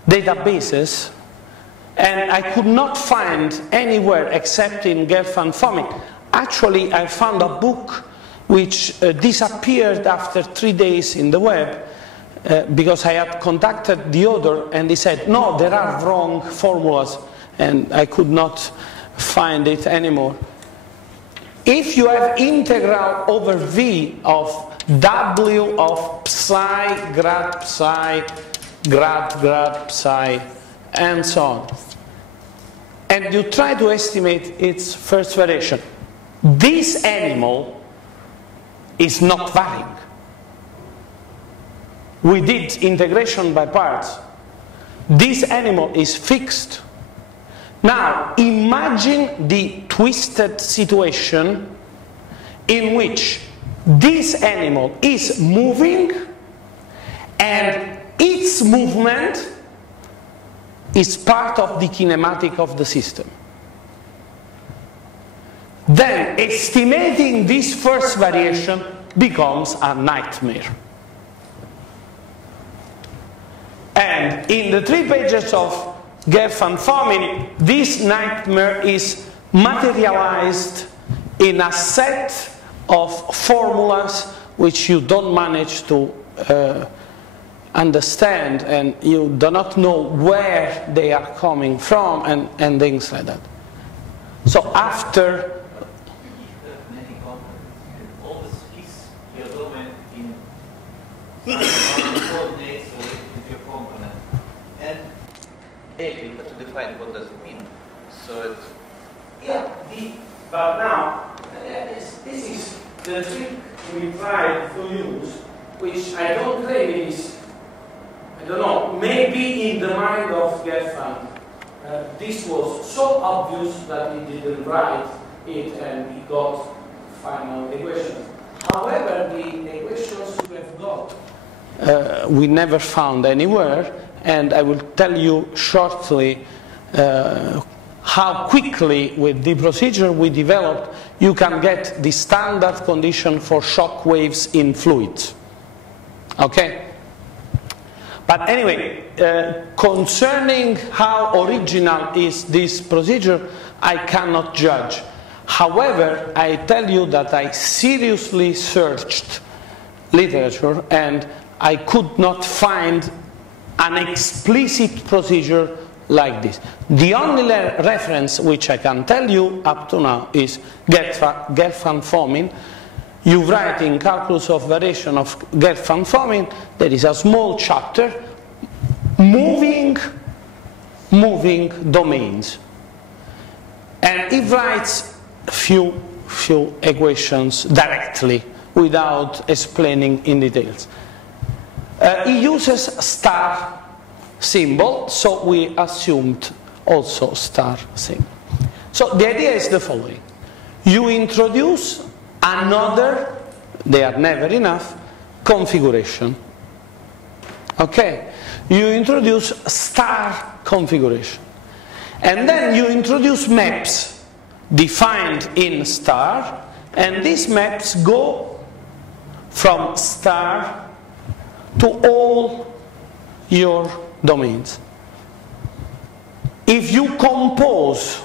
databases, and I could not find anywhere except in Gelfand-Fomin. Actually, I found a book which disappeared after 3 days in the web because I had contacted the author and he said, no, there are wrong formulas, and I could not find it anymore. If you have integral over V of W of psi, grad psi, grad psi, and so on, and you try to estimate its first variation, this animal is not varying. We did integration by parts. This animal is fixed. Now, imagine the twisted situation in which this animal is moving and its movement is part of the kinematic of the system. Then estimating this first variation becomes a nightmare. And in the 3 pages of Gelfand-Fomin, this nightmare is materialized in a set of formulas which you don't manage to understand, and you do not know where they are coming from, and things like that. So after many components, all the skis your domain in coordinates with your component, and you have to define what does it mean. So it's but now this is the trick we try to use, which I don't claim is, I don't know, maybe in the mind of Gelfand, this was so obvious that he didn't write it and he got final equations. However, the equations we have got, we never found anywhere, and I will tell you shortly how quickly, with the procedure we developed, you can get the standard condition for shock waves in fluids. Okay? But anyway, concerning how original is this procedure, I cannot judge. However, I tell you that I seriously searched literature and I could not find an explicit procedure like this. The only reference which I can tell you up to now is Gelfand-Fomin. You write in Calculus of Variation of Gelfand-Fomin, there is a small chapter, moving domains. And it writes few equations directly without explaining in details. He uses star symbol, so we assumed also star symbol. So the idea is the following. You introduce another, they are never enough, configuration. Okay? You introduce star configuration. And then you introduce maps defined in star, and these maps go from star to all your domains. If you compose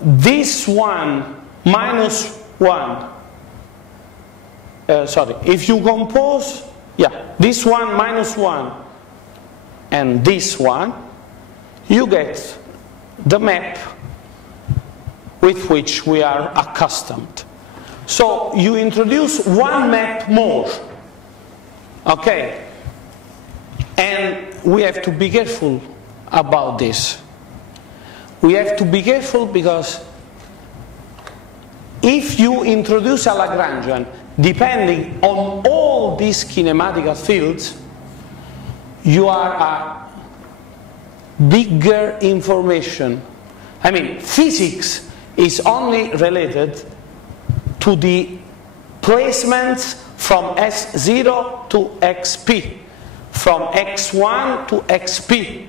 this one minus 1, if you compose, this one minus 1 and this one, you get the map with which we are accustomed. So you introduce one map more, okay? And we have to be careful about this. We have to be careful because if you introduce a Lagrangian depending on all these kinematical fields, you are a bigger information. I mean, physics is only related to the placements from S0 to XP, from X1 to XP.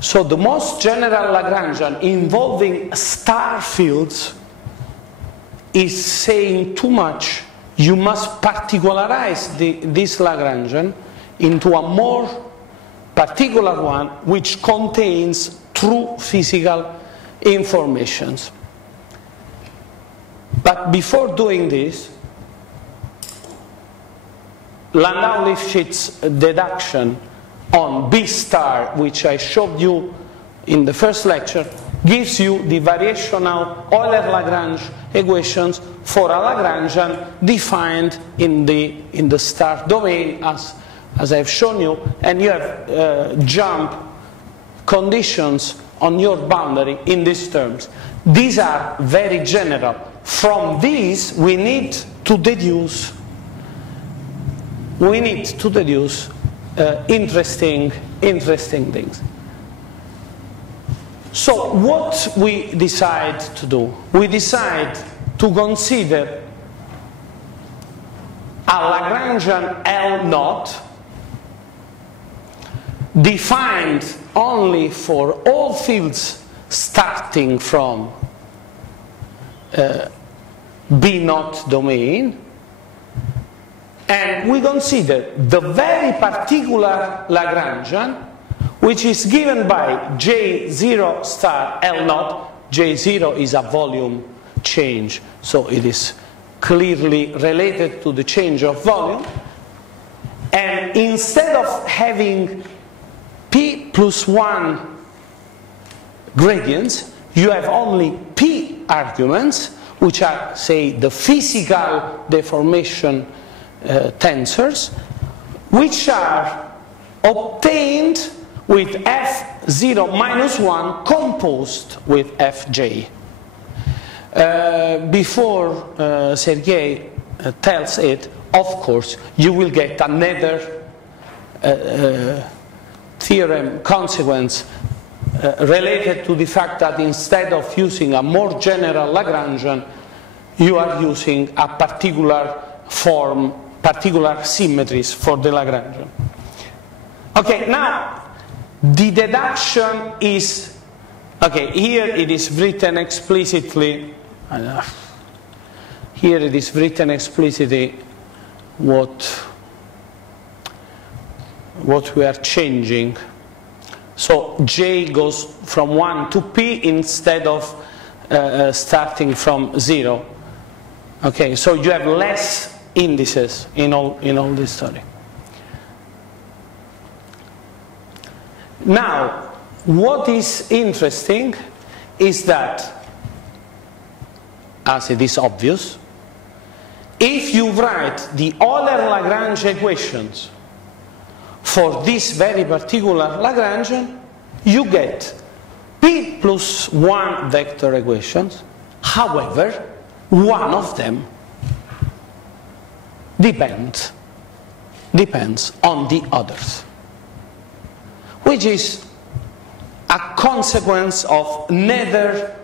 So the most general Lagrangian involving star fields is saying too much. You must particularize this Lagrangian into a more particular one which contains true physical informations. But before doing this, Landau-Lifshitz deduction on B star, which I showed you in the first lecture, gives you the variational Euler-Lagrange equations for a Lagrangian defined in the star domain as I've shown you, and you have jump conditions on your boundary in these terms. These are very general. From these we need to deduce interesting things. So what we decide to do? We decide to consider a Lagrangian L0 defined only for all fields starting from B0 domain, and we consider the very particular Lagrangian which is given by J0 star L0. J0 is a volume change, so it is clearly related to the change of volume, and instead of having P plus 1 gradients, you have only P arguments, which are, say, the physical deformation tensors, which are obtained with F0 minus 1 composed with Fj. Before Sergei tells it, of course, you will get another theorem consequence related to the fact that instead of using a more general Lagrangian, you are using a particular form, particular symmetries for the Lagrangian. Okay, now the deduction is, okay, here it is written explicitly, what we are changing. So J goes from 1 to P instead of starting from 0. Okay, so you have less indices in all this story. Now, what is interesting is that, as it is obvious, if you write the Euler-Lagrange equations for this very particular Lagrangian, you get P plus 1 vector equations. However, one of them depends on the others, which is a consequence of neither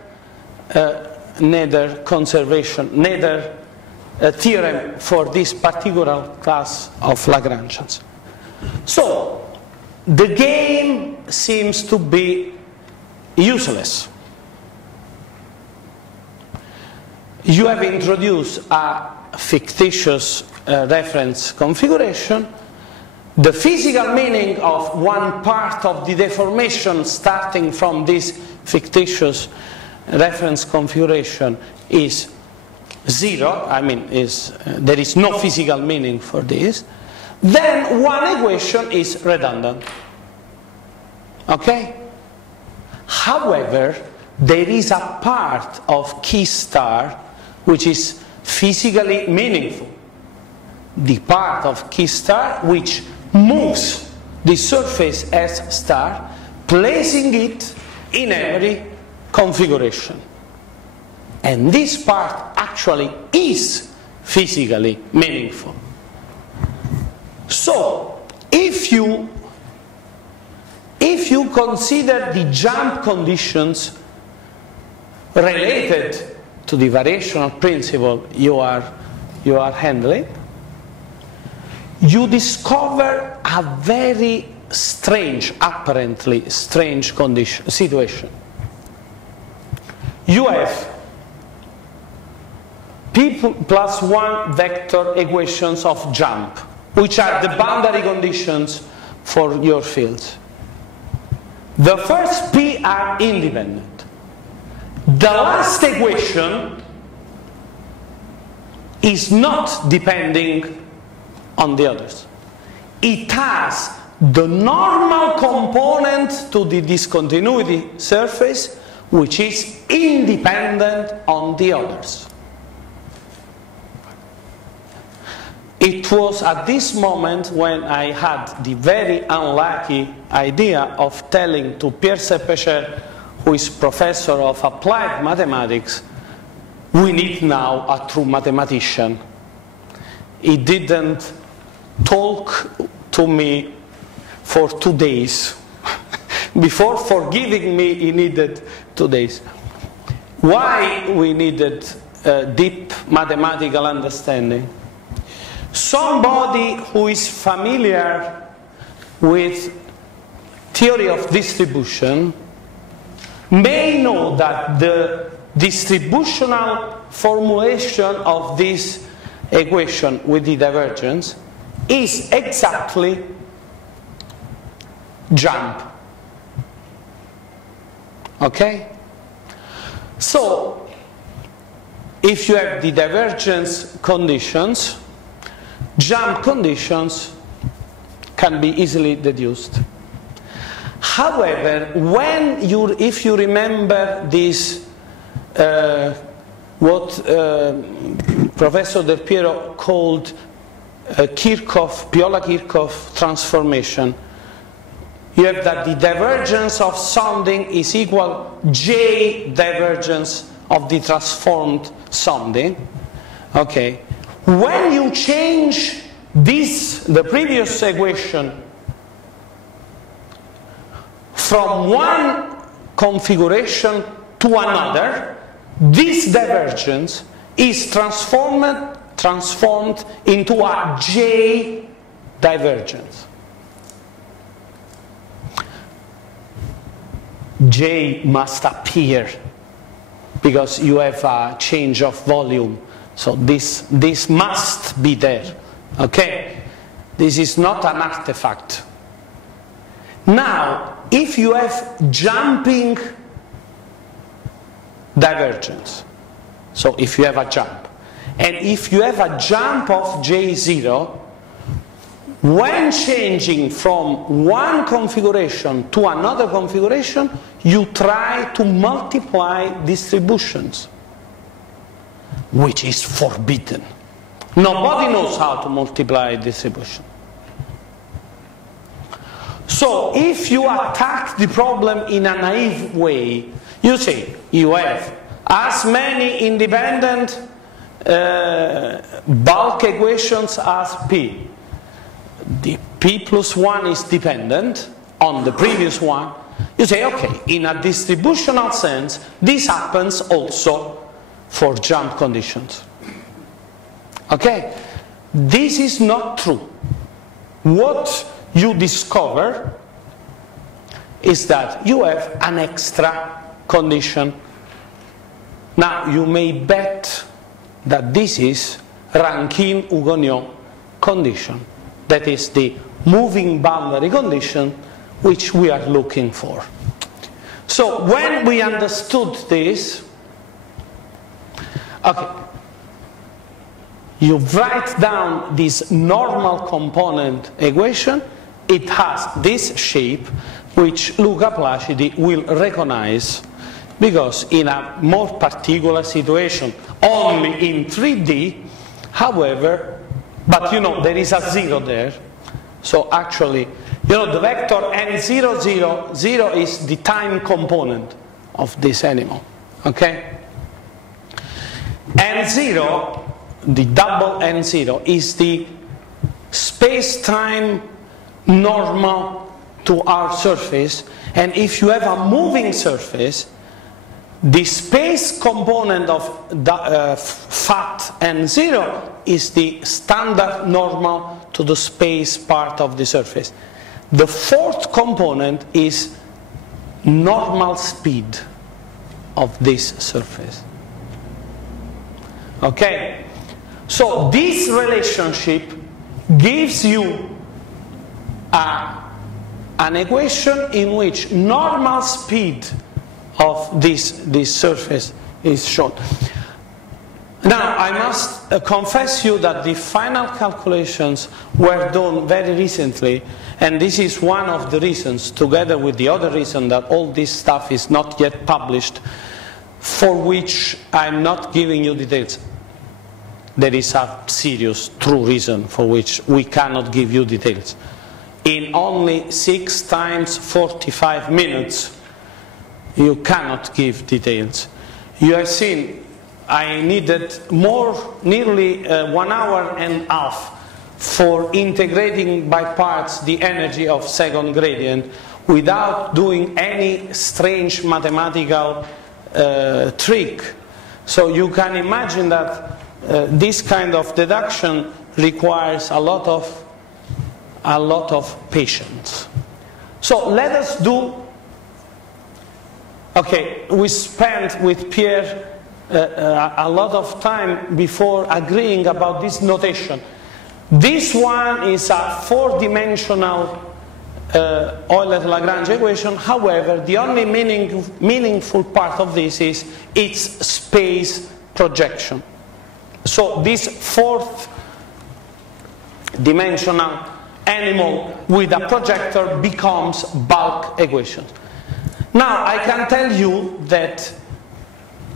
theorem for this particular class of Lagrangians. So the game seems to be useless. You have introduced a fictitious reference configuration. The physical meaning of one part of the deformation starting from this fictitious reference configuration is 0. I mean, there is no physical meaning for this. Then one equation is redundant. Okay? However, there is a part of key star which is physically meaningful. The part of key star which moves the surface S star, placing it in every configuration. And this part actually is physically meaningful. So, if you consider the jump conditions related to the variational principle you are handling, you discover a very strange, apparently strange situation. You have p plus 1 vector equations of jump, which are the boundary conditions for your fields. The first p are independent. The last equation is not depending on the others. It has the normal component to the discontinuity surface, which is independent on the others. It was at this moment when I had the very unlucky idea of telling to Pierre Seppecher, who is professor of applied mathematics, we need now a true mathematician. He didn't talk to me for 2 days. Before forgiving me, he needed 2 days. Why we needed deep mathematical understanding? Somebody who is familiar with theory of distribution may know that the distributional formulation of this equation with the divergence is exactly jump. Okay? So, if you have the divergence conditions, jump conditions can be easily deduced. However, if you remember this, what Professor Del Piero called Piola-Kirchhoff transformation, you have that the divergence of sounding is equal J divergence of the transformed sounding. Okay. When you change the previous equation from one configuration to another, this divergence is transformed into a J divergence. J must appear because you have a change of volume. So this must be there, okay? This is not an artifact. Now, if you have jumping divergence, so if you have a jump, and if you have a jump of J0, when changing from one configuration to another configuration, you try to multiply distributions, which is forbidden. Nobody knows how to multiply distribution. So if you attack the problem in a naive way, you say you have as many independent bulk equations as P. The P plus 1 is dependent on the previous one. You say, okay, in a distributional sense, this happens also for jump conditions. Okay? This is not true. What you discover is that you have an extra condition. Now, you may bet that this is Rankine-Hugoniot condition. That is the moving boundary condition which we are looking for. So, when we understood this, okay, you write down this normal component equation. It has this shape which Luca Placidi will recognize, because in a more particular situation, only in 3D, however, but you know there is a 0 there, so actually, you know, the vector n0, 0, 0 is the time component of this animal, okay? N0, the double N0, is the space-time normal to our surface, and if you have a moving surface, The space component of fat and 0 is the standard normal to the space part of the surface. The fourth component is normal speed of this surface. Okay? So this relationship gives you an equation in which normal speed of this surface is shown. Now, I must confess you that the final calculations were done very recently, and this is one of the reasons, together with the other reason that all this stuff is not yet published, for which I'm not giving you details. There is a serious, true reason for which we cannot give you details. In only 6 times 45 minutes, you cannot give details. You have seen I needed nearly 1 hour and a half for integrating by parts the energy of second gradient without doing any strange mathematical trick. So you can imagine that this kind of deduction requires a lot of patience. So let us do. Okay, we spent with Pierre a lot of time before agreeing about this notation. This one is a 4-dimensional Euler-Lagrange equation. However, the only meaningful part of this is its space projection. So this 4th-dimensional animal with a projector becomes bulk equation. Now, I can tell you that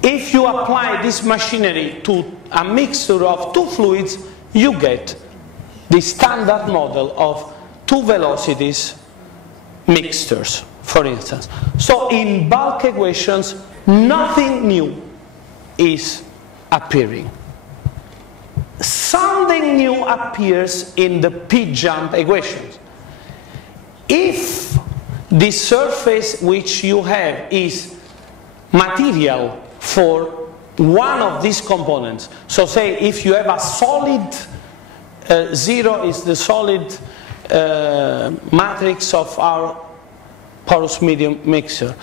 if you apply this machinery to a mixture of 2 fluids, you get the standard model of 2 velocities mixtures, for instance. So in bulk equations, nothing new is appearing. Something new appears in the P-jump equations. If the surface which you have is material for one of these components, so say if you have a solid, 0 is the solid matrix of our porous medium mixture,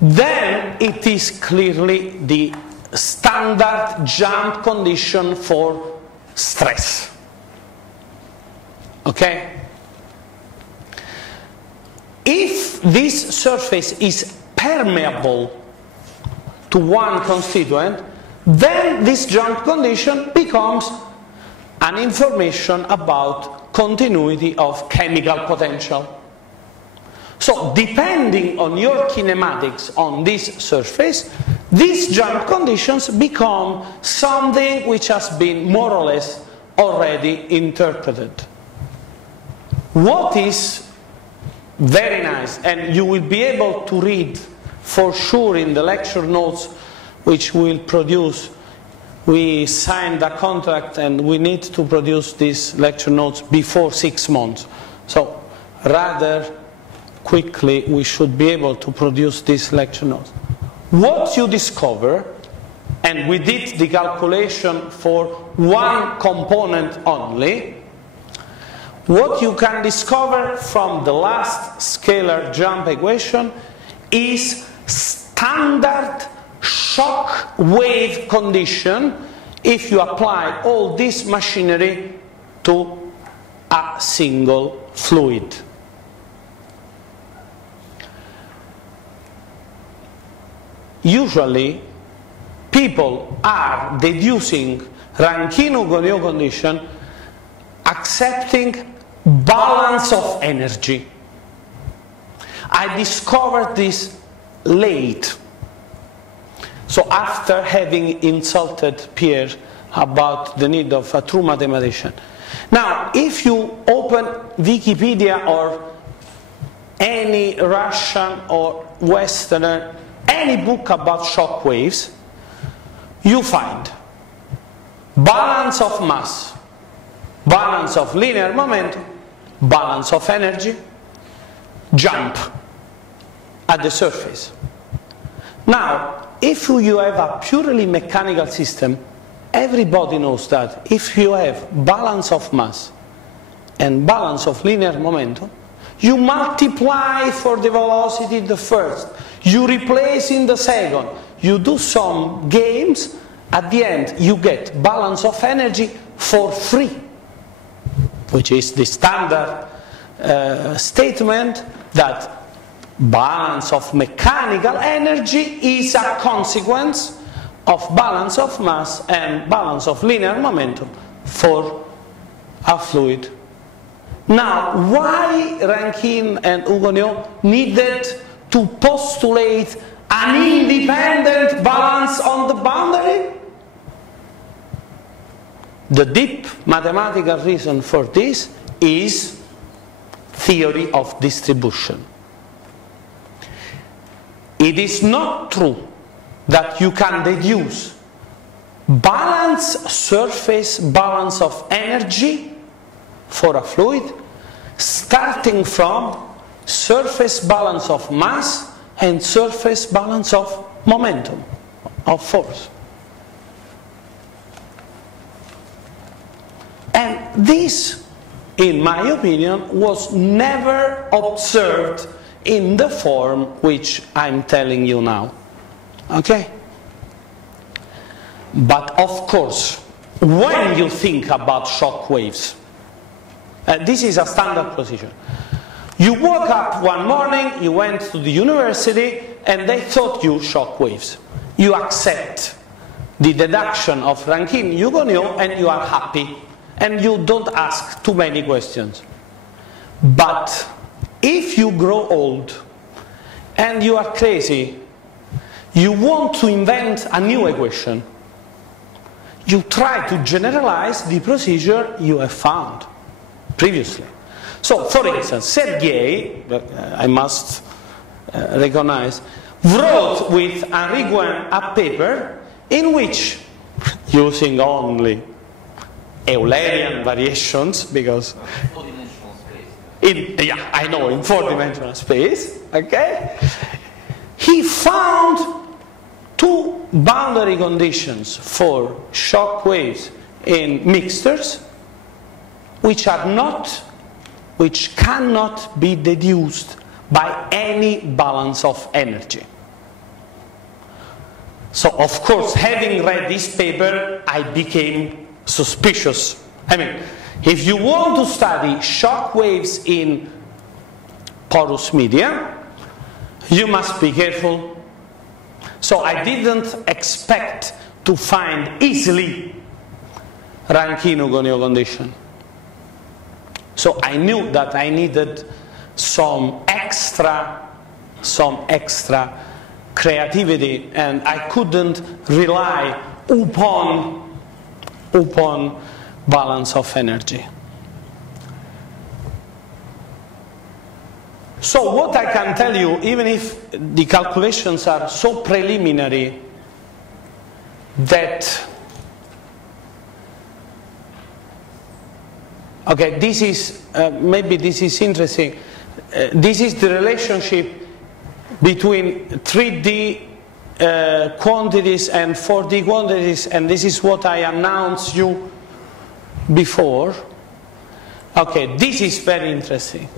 then it is clearly the standard jump condition for stress. Okay? If this surface is permeable to one constituent, then this jump condition becomes an information about continuity of chemical potential. So depending on your kinematics on this surface, these jump conditions become something which has been more or less already interpreted. What is very nice, and you will be able to read for sure in the lecture notes which we'll produce. We signed a contract and we need to produce these lecture notes before 6 months. So rather quickly we should be able to produce these lecture notes. What you discover, and we did the calculation for one component only, what you can discover from the last scalar jump equation is standard shock wave condition if you apply all this machinery to a single fluid. Usually people are deducing Rankine-Hugoniot condition accepting balance of energy. I discovered this late. So after having insulted Pierre about the need of a true mathematician. Now, if you open Wikipedia or any Russian or Westerner, any book about shock waves, you find balance of mass, balance of linear momentum, balance of energy, jump at the surface. Now, if you have a purely mechanical system, everybody knows that if you have balance of mass and balance of linear momentum, you multiply for the velocity in the first, you replace in the second, you do some games, at the end you get balance of energy for free, which is the standard statement that balance of mechanical energy is a consequence of balance of mass and balance of linear momentum for a fluid. Now, why Rankine and Hugoniot needed to postulate an independent balance on the boundary? The deep mathematical reason for this is theory of distribution. It is not true that you can deduce balance surface balance of energy for a fluid starting from surface balance of mass and surface balance of momentum, of force. And this, in my opinion, was never observed in the form which I'm telling you now. Okay? But of course, when you think about shock waves, this is a standard procedure. You woke up one morning, you went to the university, and they taught you shock waves. You accept the deduction of Rankine-Hugoniot and you are happy. And you don't ask too many questions. But if you grow old and you are crazy, you want to invent a new equation, you try to generalize the procedure you have found previously. So, for instance, Sergei, I must recognize, wrote with Enrique a paper in which, using only Eulerian variations, because four-dimensional space. Yeah, I know, in four-dimensional space, okay? He found two boundary conditions for shock waves in mixtures which cannot be deduced by any balance of energy. So, of course, having read this paper, I became suspicious. I mean, if you want to study shock waves in porous media, you must be careful. So I didn't expect to find easily Rankine-Hugoniot condition. So I knew that I needed some extra creativity, and I couldn't rely upon balance of energy. So what I can tell you, even if the calculations are so preliminary that, okay, this is, maybe this is interesting, this is the relationship between 3D quantities and 4D quantities, and this is what I announced you before. Okay, this is very interesting.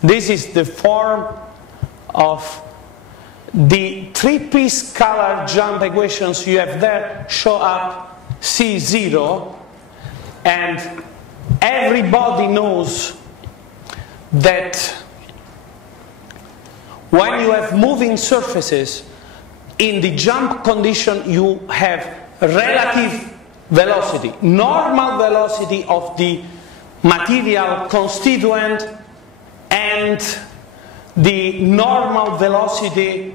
This is the form of the three-piece scalar jump equations you have there show up C0, and everybody knows that when you have moving surfaces, in the jump condition you have relative velocity, normal velocity of the material constituent and the normal velocity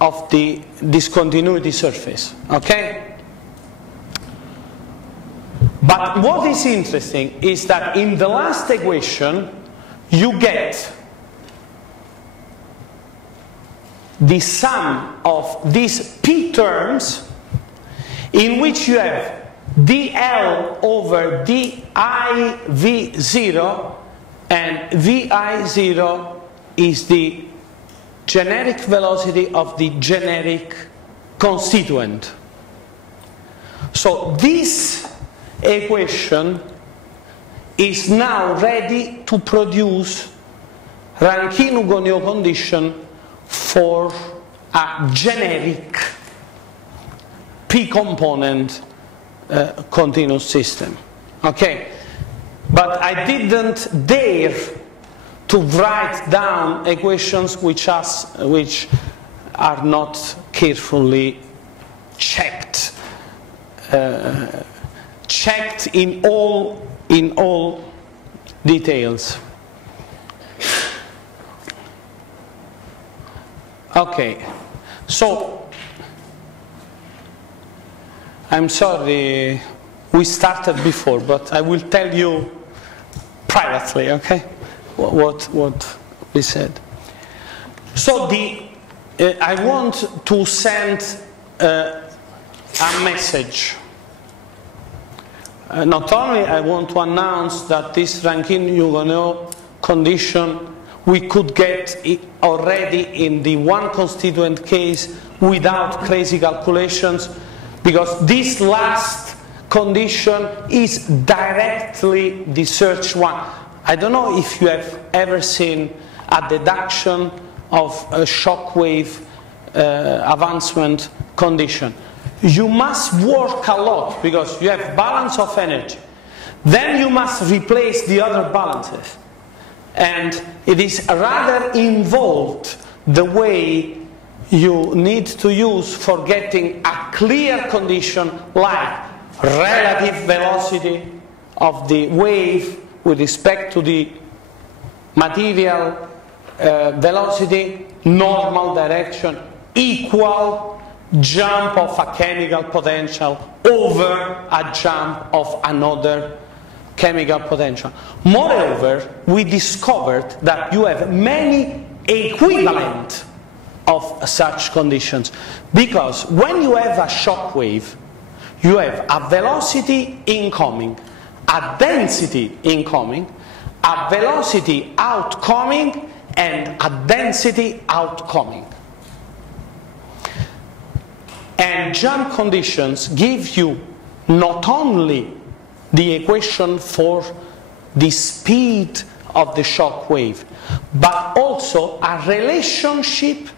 of the discontinuity surface, okay? But what is interesting is that in the last equation you get the sum of these p terms in which you have dl over di v0, and vi0 is the generic velocity of the generic constituent. So this equation is now ready to produce Rankine-Hugoniot condition for a generic p-component continuous system. Okay, but I didn't dare to write down equations which are not carefully checked, checked in all details. Okay, so I'm sorry we started before, but I will tell you privately, okay, what we said. So I want to send a message. Not only I want to announce that this Rankine-Hugoniot condition we could get it already in the one constituent case without crazy calculations, because this last condition is directly the search one. I don't know if you have ever seen a deduction of a shock wave advancement condition. You must work a lot because you have balance of energy. Then you must replace the other balances. And it is rather involved the way you need to use for getting a clear condition like relative velocity of the wave with respect to the material velocity, normal direction, equal jump of a chemical potential over a jump of another chemical potential. Moreover, we discovered that you have many equivalent of such conditions, because when you have a shock wave, you have a velocity incoming, a density incoming, a velocity outcoming, and a density outcoming. And jump conditions give you not only the equation for the speed of the shock wave, but also a relationship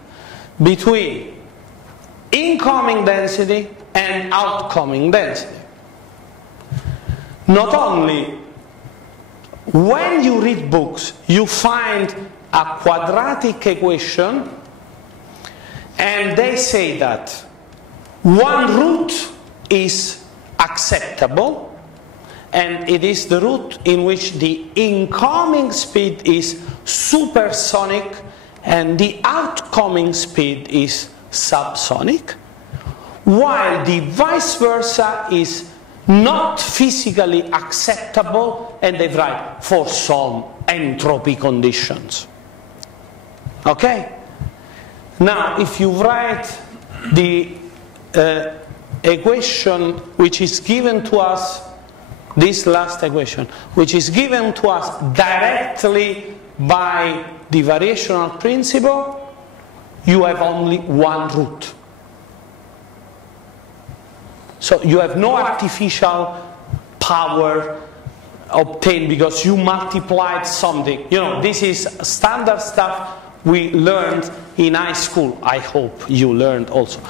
between incoming density and outcoming density. Not only when you read books you find a quadratic equation and they say that one route is acceptable, and it is the route in which the incoming speed is supersonic and the outcoming speed is subsonic, while the vice versa is not physically acceptable, and they write for some entropy conditions. Okay? Now, if you write the equation which is given to us, this last equation, which is given to us directly by the variational principle, you have only one root. So you have no artificial power obtained because you multiplied something. You know, this is standard stuff we learned in high school. I hope you learned also.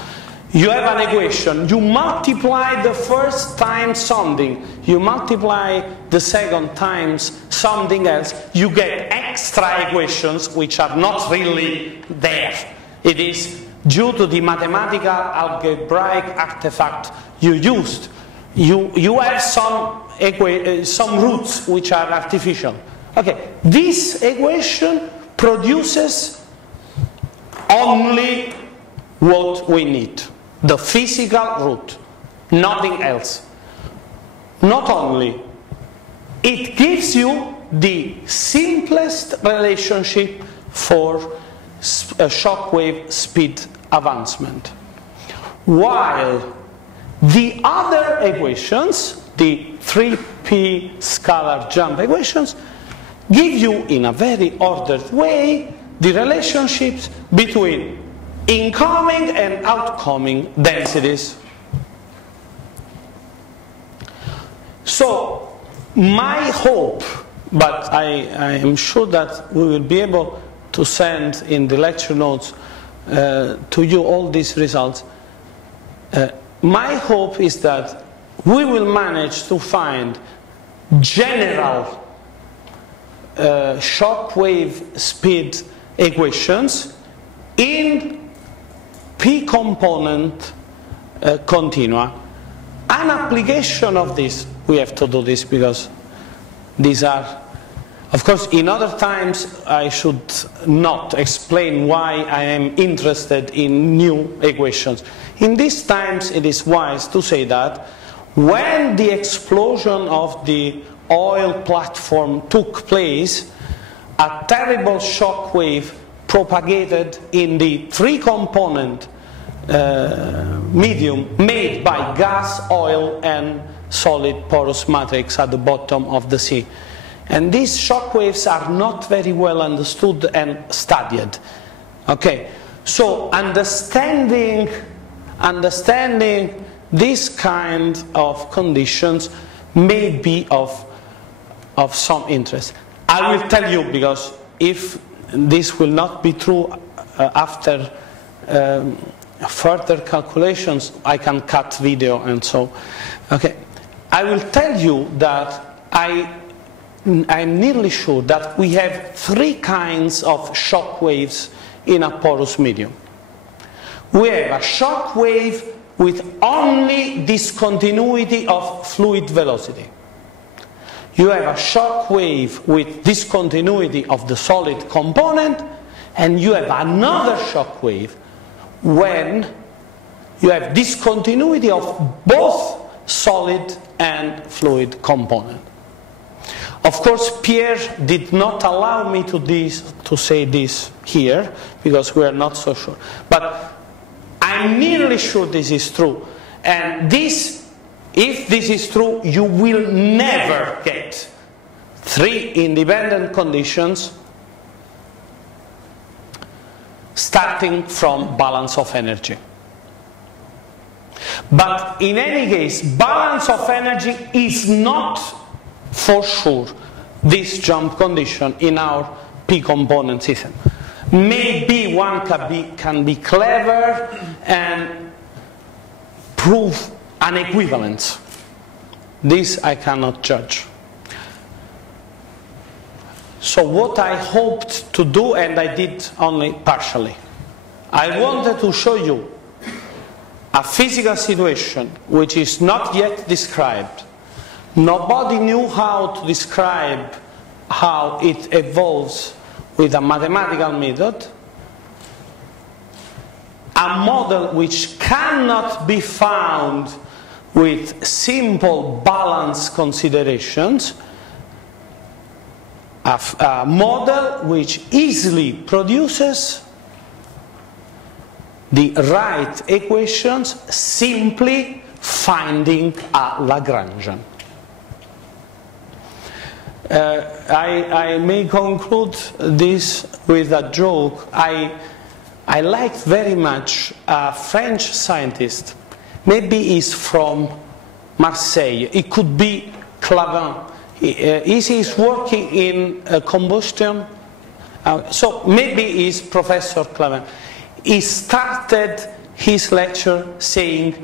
You have an equation, you multiply the first time something, you multiply the second times something else, you get extra equations which are not really there. It is due to the mathematical algebraic artifact you used. You have some roots which are artificial. Okay, this equation produces only what we need. The physical root, nothing else. Not only, it gives you the simplest relationship for a shock wave speed advancement. While the other equations, the 3p scalar jump equations, give you in a very ordered way the relationships between incoming and outgoing densities. So my hope, but I am sure that we will be able to send in the lecture notes to you all these results. My hope is that we will manage to find general shock wave speed equations in p-component continua. An application of this, we have to do this because these are, of course, in other times I should not explain why I am interested in new equations. In these times it is wise to say that when the explosion of the oil platform took place, a terrible shock wave propagated in the three-component medium made by gas, oil and solid porous matrix at the bottom of the sea. And these shock waves are not very well understood and studied. Okay, so understanding this kind of conditions may be of some interest. I will tell you, because if this will not be true after further calculations, I can cut video and so. Okay, I will tell you that I'm nearly sure that we have three kinds of shock waves in a porous medium. We have a shock wave with only discontinuity of fluid velocity. You have a shock wave with discontinuity of the solid component, and you have another shock wave when you have discontinuity of both solid and fluid component. Of course, Pierre did not allow me to say this here, because we are not so sure. But I'm nearly sure this is true. And this, if this is true, you will never get three independent conditions starting from balance of energy. But in any case, balance of energy is not for sure this jump condition in our p-component system. Maybe one can be clever and prove an equivalence. This I cannot judge. So what I hoped to do, and I did only partially, I wanted to show you a physical situation which is not yet described. Nobody knew how to describe how it evolves with a mathematical method, a model which cannot be found with simple balance considerations, a model which easily produces the right equations simply finding a Lagrangian. I may conclude this with a joke. I liked very much a French scientist. Maybe he's from Marseille. It could be Clavin. He's working in combustion. So maybe he's Professor Clavin. He started his lecture saying,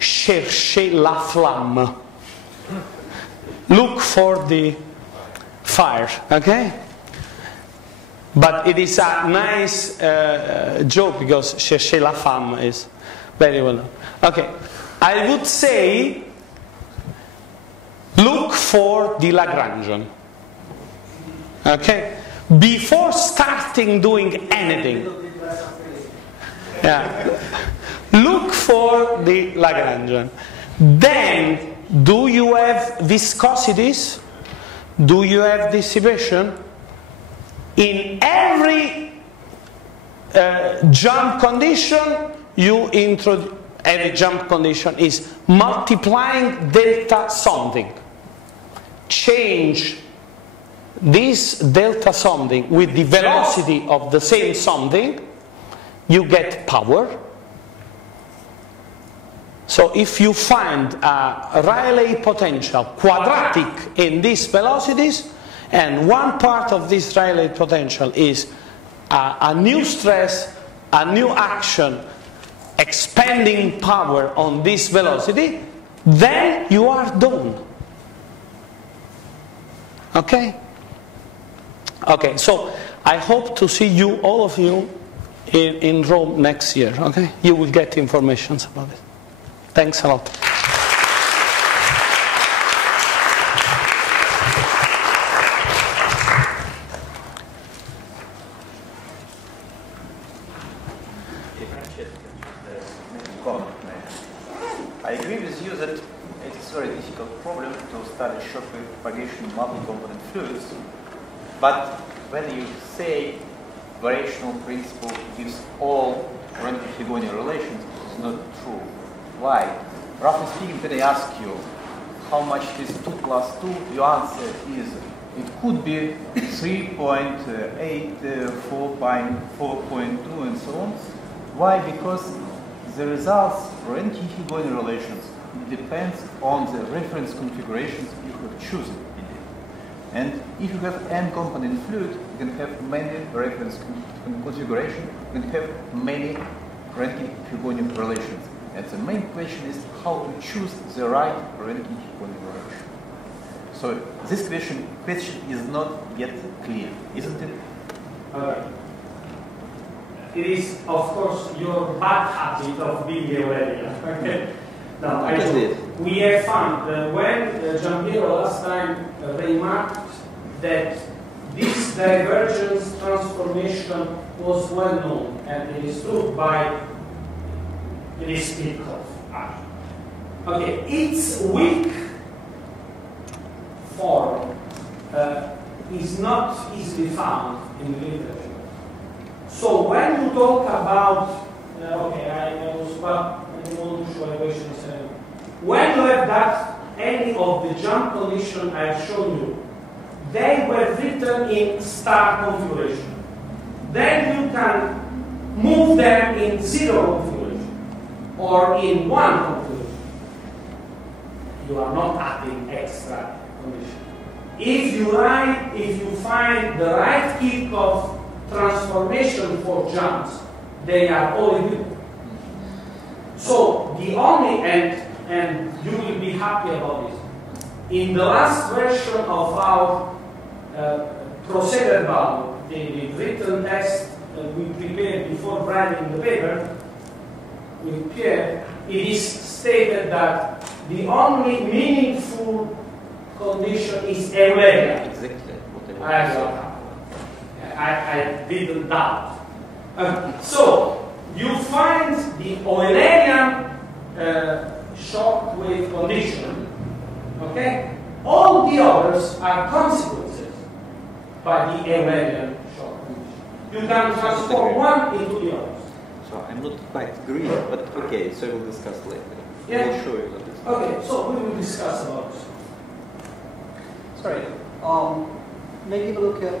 "Cherchez la flamme." Look for the fire, okay? But it is a nice joke, because "Cherchez la femme" is very well known. Okay, I would say look for the Lagrangian, okay? Before starting doing anything. Yeah. Look for the Lagrangian. Then, do you have viscosities? Do you have dissipation? In every jump condition, every jump condition is multiplying delta something. Change this delta something with the velocity of the same something, you get power. So if you find a Rayleigh potential quadratic in these velocities, and one part of this Rayleigh potential is a new stress, a new action, expanding power on this velocity, then you are done. Okay? Okay, so I hope to see you, all of you, in Rome next year. Okay? You will get information about it. Thanks a lot. I agree with you that it is a very difficult problem to study shock wave propagation in multi-component fluids, but when you say variational principle gives all Rankin-Higonian relations, it is not true. Why? Roughly speaking, when I ask you how much is 2 plus 2, your answer is it could be 3.8, 4.2, and so on. Why? Because the results for Rankin-Higonian relations depends on the reference configurations you have chosen in it. And if you have n-component fluid, you can have many reference configurations, you can have many Rankin-Higonian relations. And the main question is how to choose the right Rankin-Higonian relation. So this question is not yet clear, isn't it? It is, of course, your bad habit of being Aurelian. Okay? Now, we have found that when Giampiero last time remarked that this divergence transformation was well known, and it is proved by this Kirchhoff action. Okay, its weak form is not easily found in the literature. So when you talk about, okay, I was about equations, when you have that any of the jump conditions I have shown you, they were written in star configuration. Then you can move them in 0 configuration or in 1 configuration. You are not adding extra condition. If you find the right Kirchhoff transformation for jumps, they are all equal. So the only, and you will be happy about this, in the last version of our procedure value, the written text we prepared before writing the paper with Pierre, it is stated that the only meaningful condition is Eulerian. Exactly. I didn't doubt. So you find the Eulerian shock wave condition. Okay, all the others are consequences by the Eulerian shock condition. You can transform one into the others. So I'm not quite agree, but okay. So we'll discuss later. Yeah. We'll show you that this. Okay, so we will discuss about this. Sorry. Maybe have a look at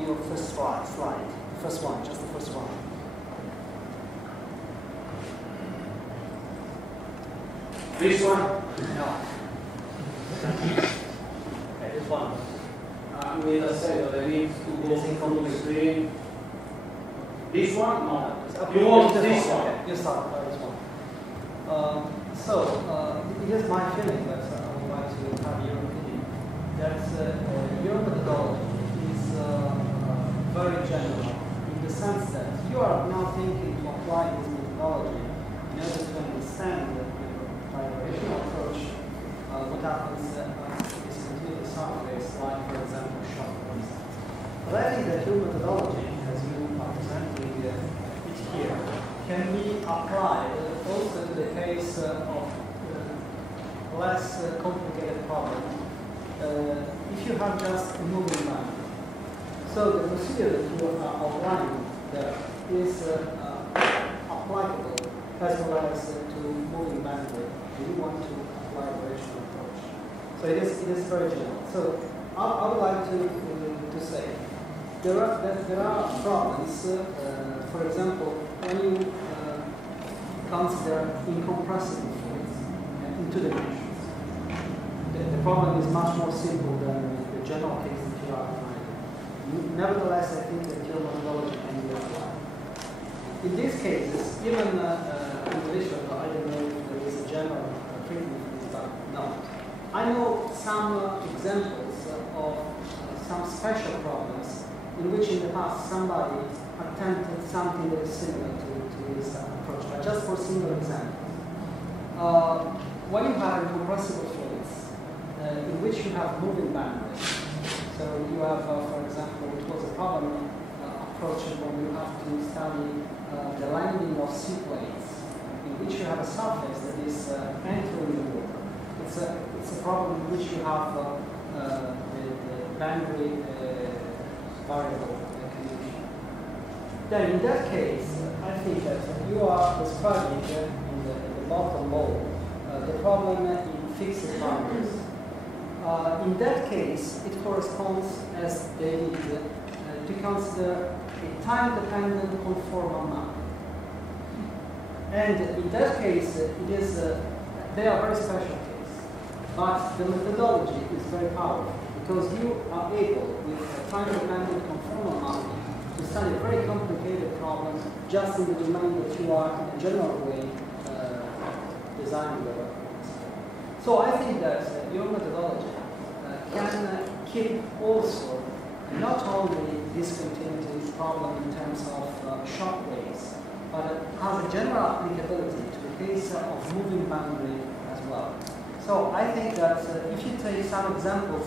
your first slide. First one, just the first one. This one? No. Okay, this one. With a set I need to go from the screen. This one? No. You want this one? Okay, you start by this one. Here's my feeling that I would like to have your opinion. That your methodology is very general in the sense that you are now thinking to apply this methodology in order to understand the vibrational approach, what happens is continuous surface, like for example shock waves. But I think that your methodology, as you are presenting it here, can be applied also to the case of less complicated problem. If you have just a moving band. So the procedure that you are outlining there is applicable as well as to moving bandwidth. You want to apply a variational approach. So it is very general. So I would like to say there are problems. For example, when you consider incompressible fluids in two dimensions, the problem is much more simple than the general case that you are defining. Nevertheless, I think that your methodology can be applied. In these cases, even in the literature, I don't know if there is a general treatment for this, but no. I know some examples of some special problems in which in the past somebody attempted something that is similar to this approach, but just for single examples. When you have incompressible fluids, in which you have moving bandwidth, so you have, for example, it was a problem approach when you have to study the landing of seaplanes, in which you have a surface that is entering the water. It's a problem in which you have the bandwidth variable condition. Then in that case, I think that you are describing in the bottom bowl the problem in fixed boundaries. In that case, it corresponds, as they need, to consider a time-dependent conformal map. And in that case, it is they are very special case. But the methodology is very powerful because you are able, with a time-dependent conformal mapping, to study very complicated problems just in the domain that you are, in a general way, designing the reference. So I think that your methodology can keep also not only discontinuity problem in terms of shock waves, but has a general applicability to the case of moving boundary as well. So I think that if you take some examples,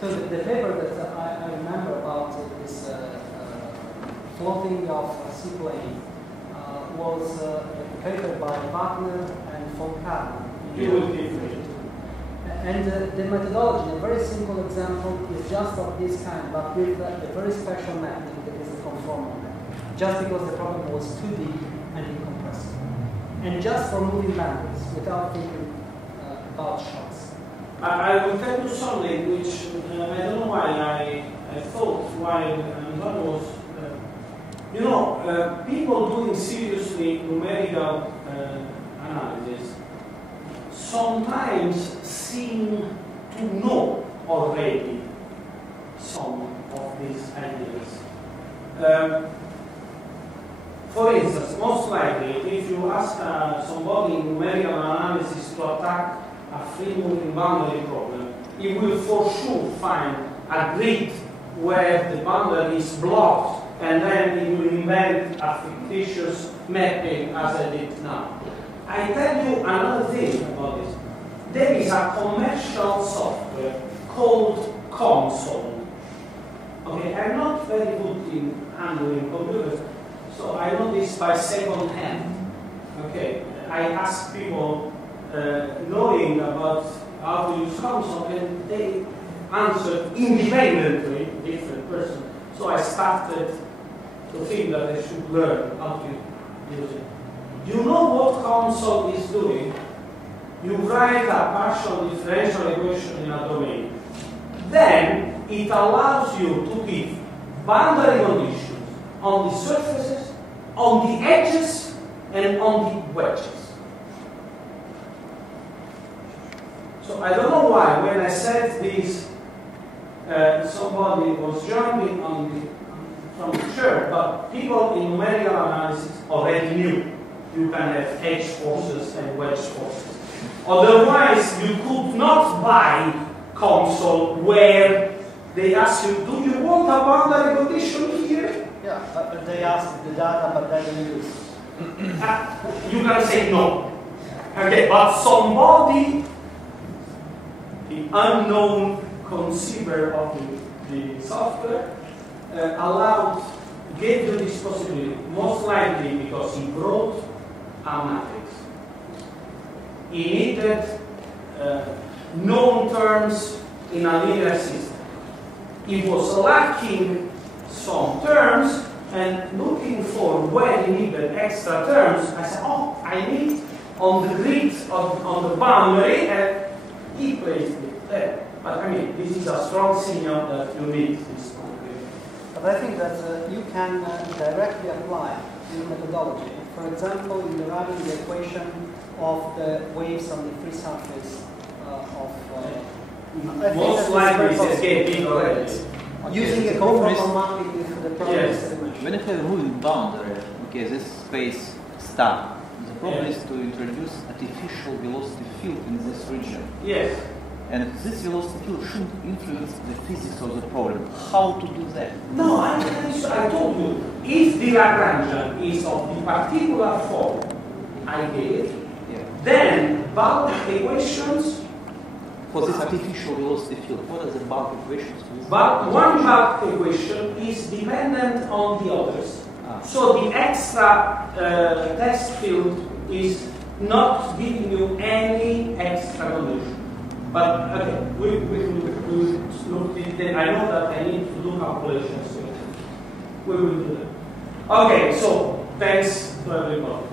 so the paper that I remember about this floating of a seaplane was a paper by Wagner and von Kahn. And the methodology, a very simple example, is just of this kind, but with a very special mapping that is the conformal mapping, just because the problem was too deep and incompressible. And just for moving boundaries, without thinking about shocks. I will tell you something which I don't know why I thought while Antonio was, you know, people doing seriously numerical analysis sometimes seem to know already some of these ideas. For instance, most likely, if you ask somebody in numerical analysis to attack a free moving boundary problem, he will for sure find a grid where the boundary is blocked, and then he will invent a fictitious mapping as I did now. I tell you another thing about this. There is a commercial software called Console. Okay, I'm not very good in handling computers, so I know this by second hand. Okay, I ask people knowing about how to use Console, and they answered independently, different person. So I started to think that I should learn how to use it. You know what Console is doing? You write a partial differential equation in a domain. Then it allows you to give boundary conditions on the surfaces, on the edges, and on the wedges. So I don't know why when I said this, somebody was jumping on from the chair, but people in numerical analysis already knew you can have edge forces and wedge forces. Otherwise, you could not buy Console where they ask you, do you want a boundary condition here? Yeah, but they ask the data, but they don't use. You can say no. Okay, but somebody, the unknown conceiver of the software, gave you this possibility, most likely because he brought a matrix. He needed known terms in a linear system. He was lacking some terms and looking for where he needed extra terms. I said, oh, I need on the grid, on the boundary, and he placed it there. But I mean, this is a strong signal that you need this complication. But I think that you can directly apply this methodology. For example, in deriving the equation of the waves on the free surface most likely it's escaping already. Using a conformal mapping with the problem dimension. When you have a moving boundary, okay, this space star, the problem is to introduce artificial velocity field in this region. Yes. And this velocity field shouldn't influence the physics of the problem. How to do that? No, I told you, if the Lagrangian is of the particular form I gave, then bulk equations. For this artificial velocity field, what are the bulk equations? But one bulk equation is dependent on the others. So the extra test field is not giving you any extra condition. But okay, we look at it. I know that I need to do calculations. So we will do that. Okay, so thanks to everybody.